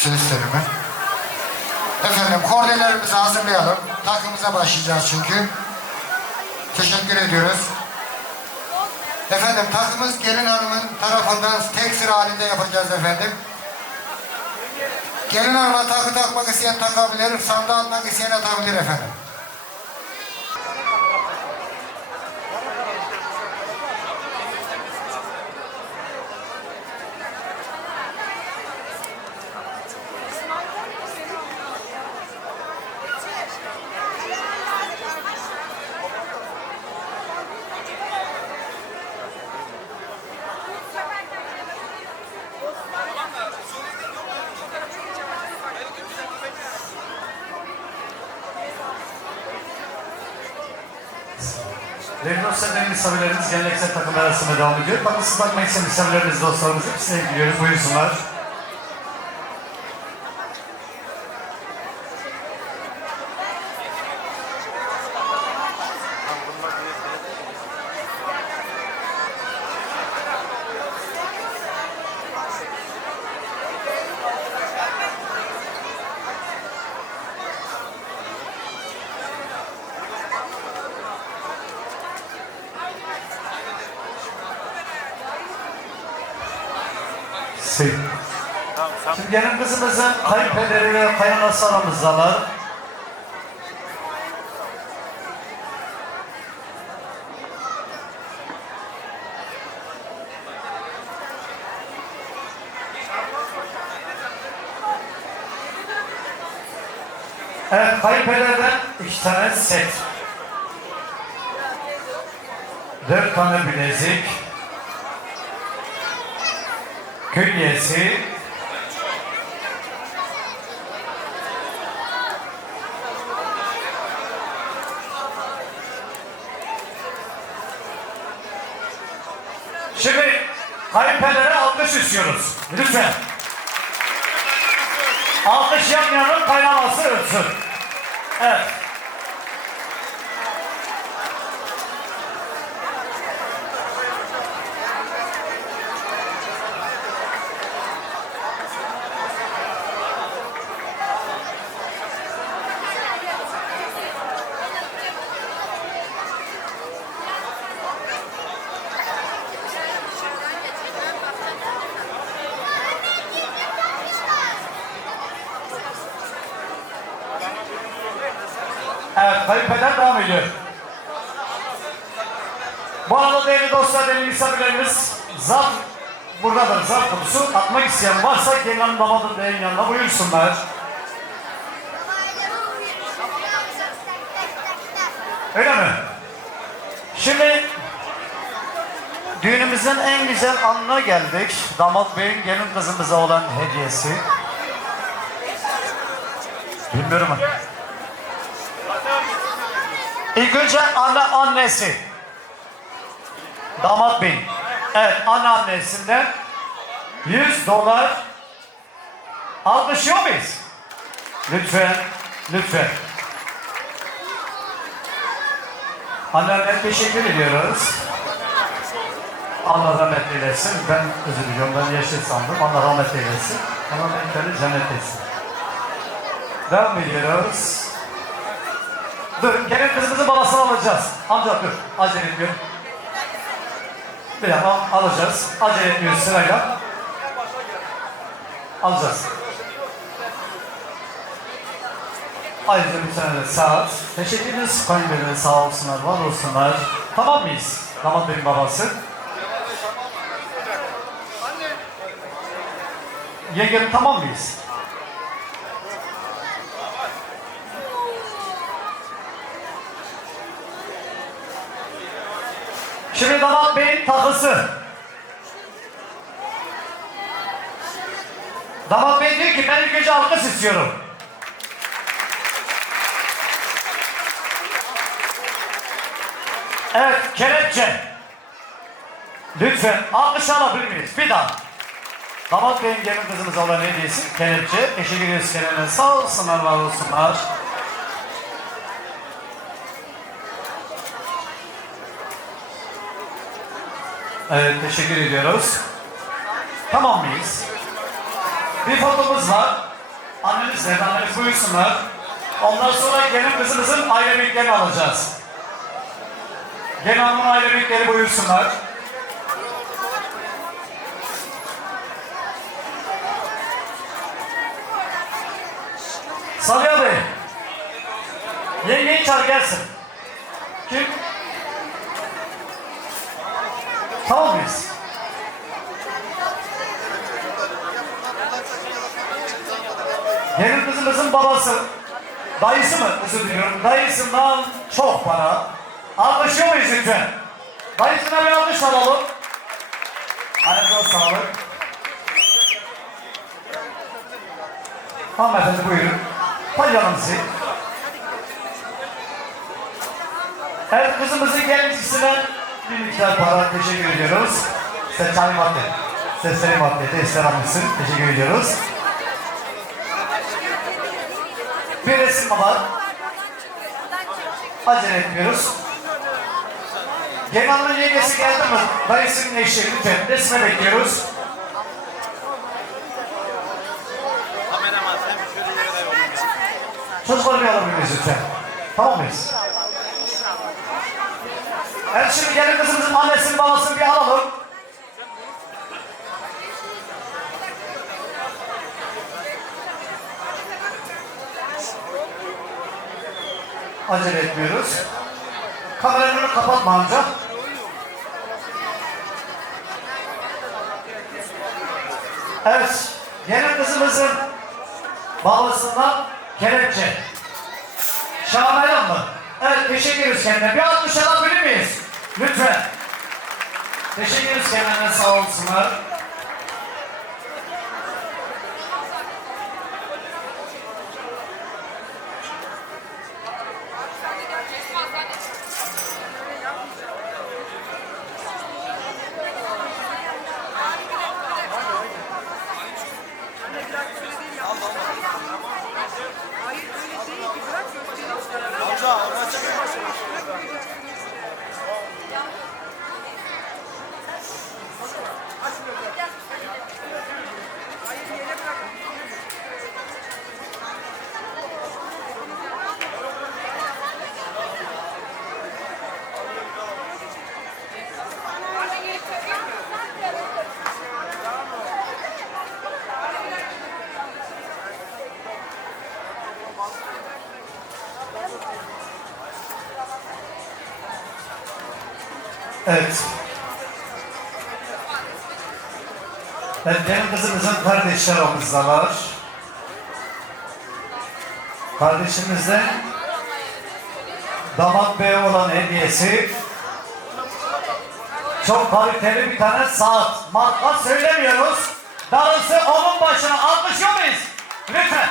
Sözlerimi. Efendim kordelerimizi hazırlayalım. Takımıza başlayacağız çünkü. Teşekkür ediyoruz. Efendim takımız gelin hanımın tarafından tek sıra halinde yapacağız efendim. Gelin hanıma takı takmak isteyen takabilir, sandığa atmak isteyen atabilir efendim. Değerli dostlar, değerli misafirlerimiz geleneksel takım arasında devam ediyor. Bakın siz bakmak isteyen misafirlerimiz, dostlarımız hepsine gidiyoruz. Buyursunlar. Şimdi gelin kızımızın kayınpederi ve kaynanası aramızdalar. Evet, kayınpederden 2 tane set. 4 tane bilezik. Külliyesi. Şimdi kayınpedere alkış istiyoruz. Lütfen. Alkış yapmayanın kaynaması ölsün. Evet. Evet, kayınpeder devam ediyor. Bu arada değerli dostlar, değerli misafirlerimiz, zarf buradadır, zarf kutusu. Atmak isteyen varsa gelin hanım damadın değerli yanına buyursunlar. Öyle mi? Şimdi düğünümüzün en güzel anına geldik. Damat beyin gelin kızımıza olan hediyesi. Bilmiyorum ama. İlk önce annesi. Damat bey. Evet, anneannesinden $100 alkışlıyor muyuz? Lütfen, lütfen. Anneanneye teşekkür ediyoruz. Allah rahmet eylesin. Ben özür diliyorum, ben yaşlı sandım. Allah rahmet eylesin. Allah rahmetleri cennet etsin. Devam ediyoruz. Dur, gelin kızımızın babasını alacağız. Amca dur, acele etmiyor. Bir dakika, alacağız. Acele etmiyoruz sırayla. Alacağız. Ayrıca bir tane de saat. Teşekkür ederiz. Kayınbederine sağ olsunlar, var olsunlar. Tamam mıyız? Damat benim babası. Yengem tamam mıyız? Şimdi damat beyin takısı. Damat bey diyor ki ben ilk önce alkış istiyorum. Evet, kelepçe. Lütfen alkış alabilir miyiz? Bir daha. Damat beyin gelin kızımıza olan hediyesi kelepçe. Teşekkür ederiz kendilerine. Sağ olsunlar, var olsunlar. Evet, teşekkür ediyoruz. Tamam mıyız? Bir fotomuz var. Annemiz nerede? Annemiz buyursunlar. Ondan sonra gelin kızımızın aile büyüklerini alacağız. Gelin hanımın aile büyükleri buyursunlar. Sabiha Bey. Yengeyi çağır gelsin. Kim? Tamam mıyız? Gelin kızımızın babası, dayısı mı? Özür diliyorum. Dayısından çok para. Alkışlıyor muyuz lütfen? Dayısına bir alkış alalım. Ayağınıza sağlık. Hanımefendi buyurun. Payalımızı. Evet, kızımızın gelincisine bir miktar para teşekkür ediyoruz. Seçari madde. Sesleri madde. Destek almışsın. Teşekkür ediyoruz. Bir resim var. Acele etmiyoruz. Gelin hanımın yengesi geldi mi? Dayısının eşi lütfen. Resme bekliyoruz. Çocukları bir alabilir miyiz lütfen? Tamam mıyız? Evet, şimdi gelin kızımızın annesini babasını bir alalım. Acele etmiyoruz. Kameranı kapatma amca. Evet, gelin kızımızın babasından kelepçe. Şahmeran mı? Evet, teşekkür ederiz kendine. Bir alkış alabilir miyiz? Lütfen. Teşekkür ederiz kendine, sağ olsunlar. Evet. Benim kızımızın kardeşler omuzdalar. Kardeşimizden damat bey olan hediyesi çok kaliteli bir tane saat. Marka söylemiyoruz. Darısı onun başına. Alkışlıyor muyuz? Lütfen.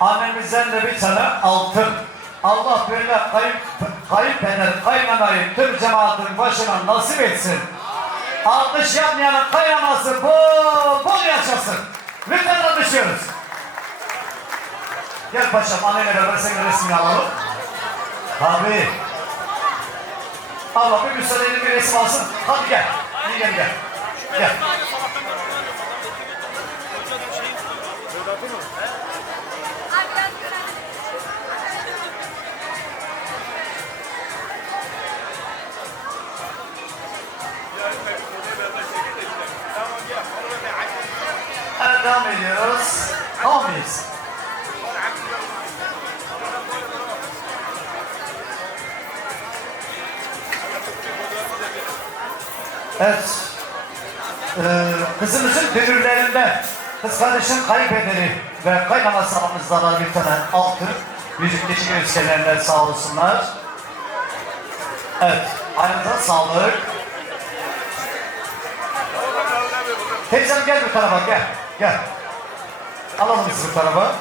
Annemizden de bir tane altın. Allah böyle kayınpeder, kaynanayı tüm cemaatin başına nasip etsin. Alkış yapmayanın kaynaması bol yaşasın. Lütfen alkışlıyoruz. Gel paşam, anneyle beraber senin resmini alalım. Tabii. Allah bir müsaadeyle bir resim alsın. Hadi gel. Gel. Gel. Evet, devam ediyoruz. Tamam mıyız? Evet. Kızımızın dünürlerinde kız kardeşin kaybederi ve kaynanası aramızda bir tane altın yüzük teşekkür iskelerine sağ olsunlar. Evet. Aynıza sağlık. Teyzem gel bu tarafa, gel. Alalım biz bu tarafa.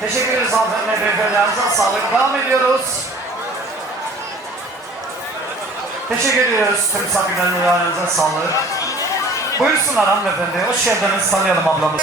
Teşekkür ederiz hanımefendi. Beyefendilerimize sağlık. Devam ediyoruz. Teşekkür ediyoruz tüm misafirlerin ayağınıza sağlık. Buyursunlar hanımefendi. Hoş geldiniz. Tanıyalım ablamız.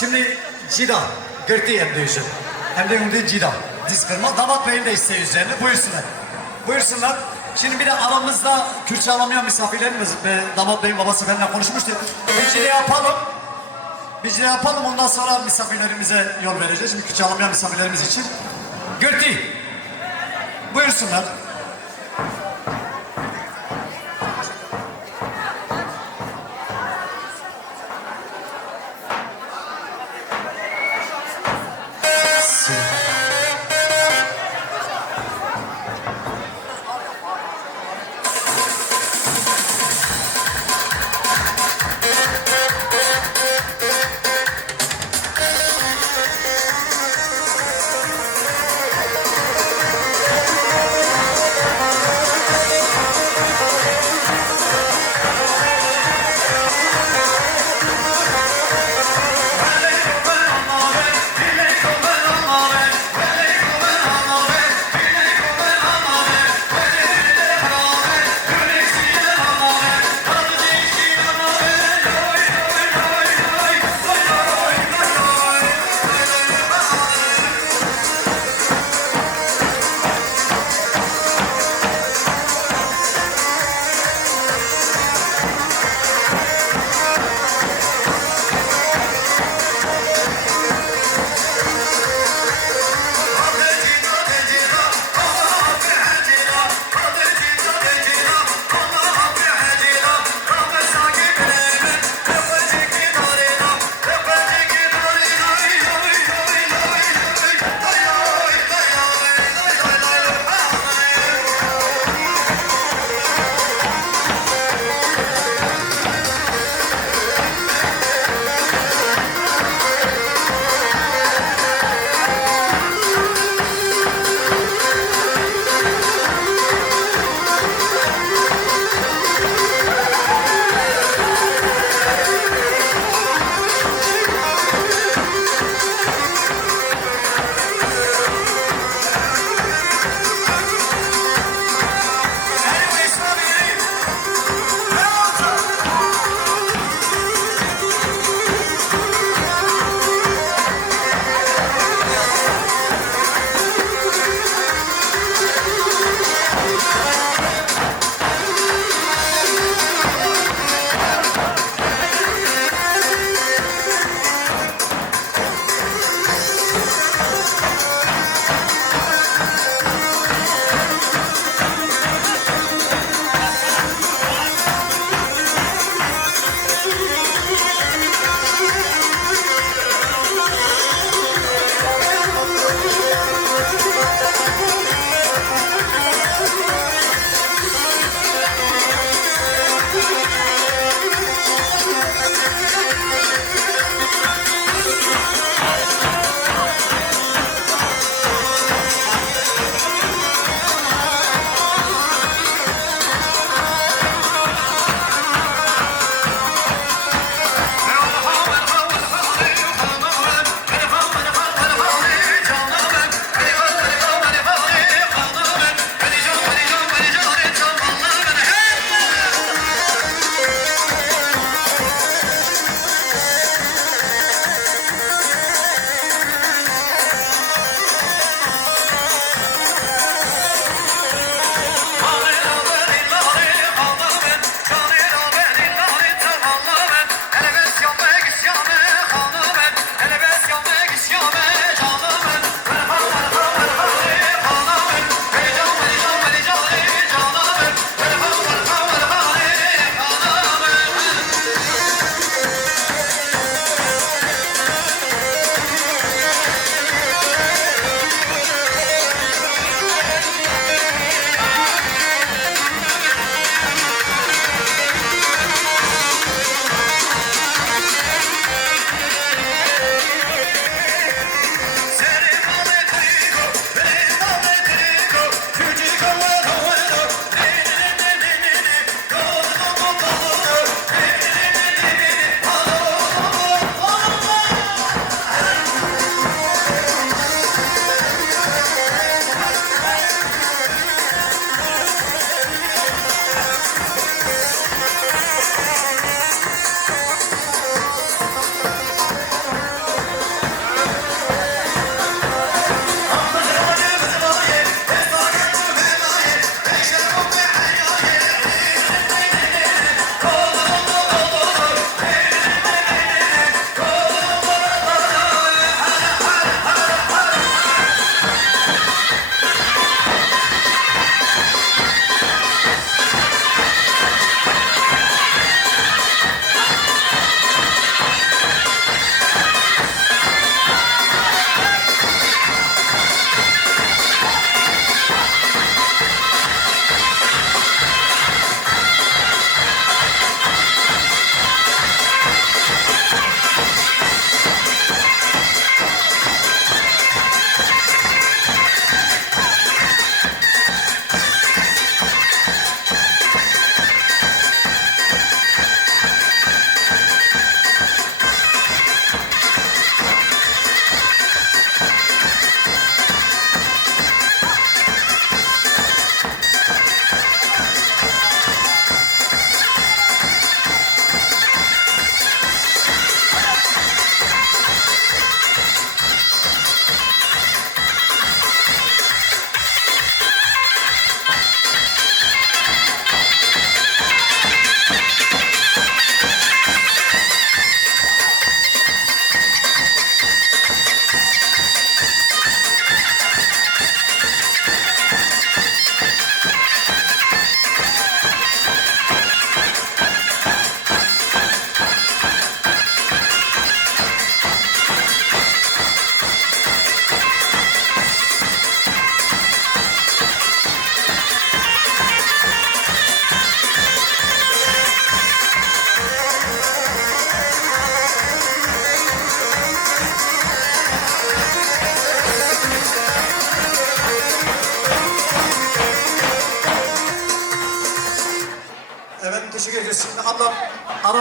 Şimdi cida, gırtı hem de yüzü. Hem de yumdu cida. Diz kırma. Damat Bey'in de isteği üzerine. Buyursunlar. Buyursunlar. Şimdi bir de aramızda Kürtçe anlamayan misafirlerimiz ve damat Bey'in babası benimle konuşmuştu. Bir cide yapalım. Bir cide yapalım. Ondan sonra misafirlerimize yol vereceğiz. Şimdi Kürtçe anlamayan misafirlerimiz için. Gırtı. Buyursunlar.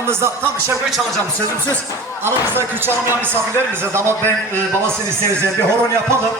aramızda tam Şevko'yu çalacağım sözüm söz. Aramızda küçük olmayan misafirlerimize damat ben babasını seveceğim bir horon yapalım.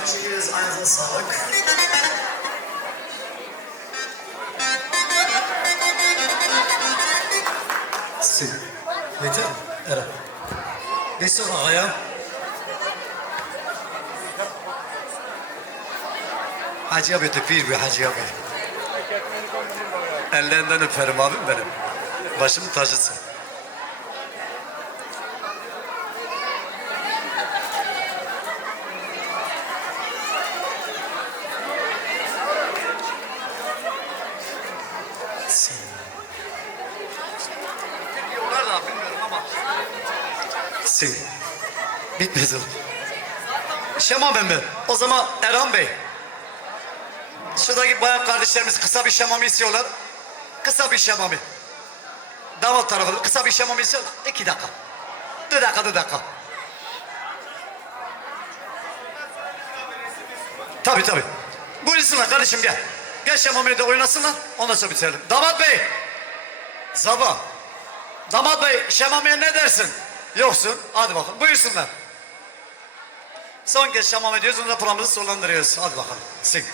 teşekkür ederiz. Ayağınıza sağlık. Si. Yeter mi? Evet. Bir sonra ağaya. Hacı abi tepir bir Hacı abi. Ellerinden öperim abim benim. Başımın tacısın. Diyorlar da bilmiyorum ama. Sil. Bitmedi. Şema ben mi? O zaman Erhan Bey. Şuradaki bayan kardeşlerimiz kısa bir şemamı istiyorlar. Kısa bir şemamı. Damat tarafı kısa bir şemamı istiyorlar. 2 dakika. 2 dakika, 2 dakika. Tabii tabii. Buyursunlar kardeşim gel. Gel şemamıyı da oynasınlar. Ondan sonra bitirelim. Damat Bey. Zaba. Damat Bey şemamıya ne dersin? Yoksun. Hadi bakalım. Buyursunlar. Son kez şamam ediyoruz. Ondan programımızı sonlandırıyoruz. Hadi bakalım. Sing.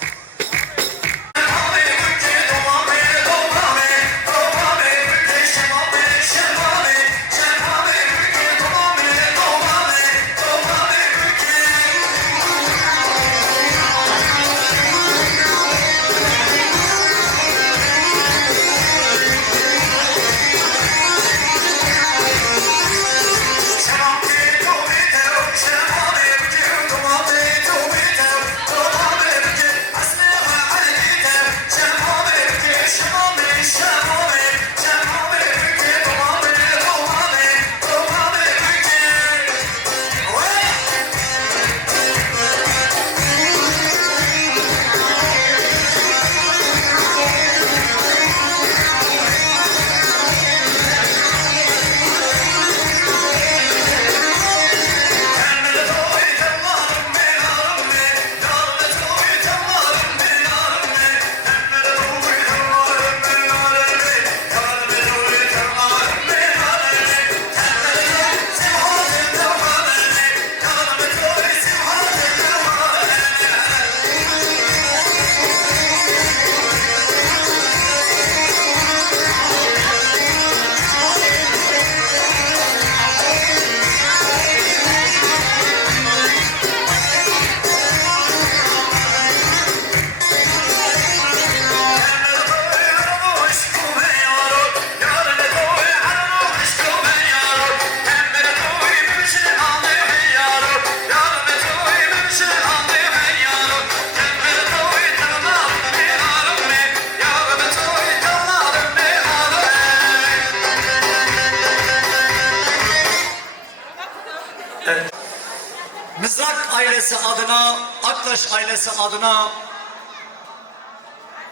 Mızrak ailesi adına, Aktaş ailesi adına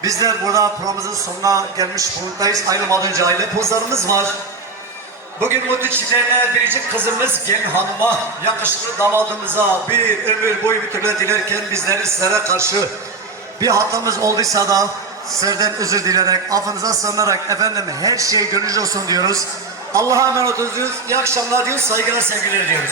bizler burada programımızın sonuna gelmiş bulunmaktayız. Ayrılmadan önce aile pozlarımız var. Bugün mutlu çiçeğine biricik kızımız Gelin Hanım'a, yakışıklı damadımıza bir ömür boyu bütünle dilerken bizleri sizlere karşı bir hatamız olduysa da sizlerden özür dilerek, affınıza sığınarak efendim her şey gönlünüzce olsun diyoruz. Allah'a emanet olun. İyi akşamlar diyoruz. Saygılar, sevgiler diyoruz.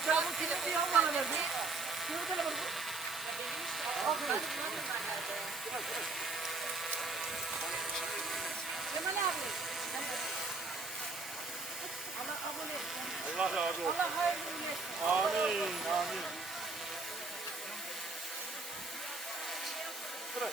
Bu tarafın kilitli yan bana verdi. Şunu telefonu. Cemal abi. Allah kabul etsin. Allah razı olsun. Allah hayırlı etsin. Amin. Amin. Bırak.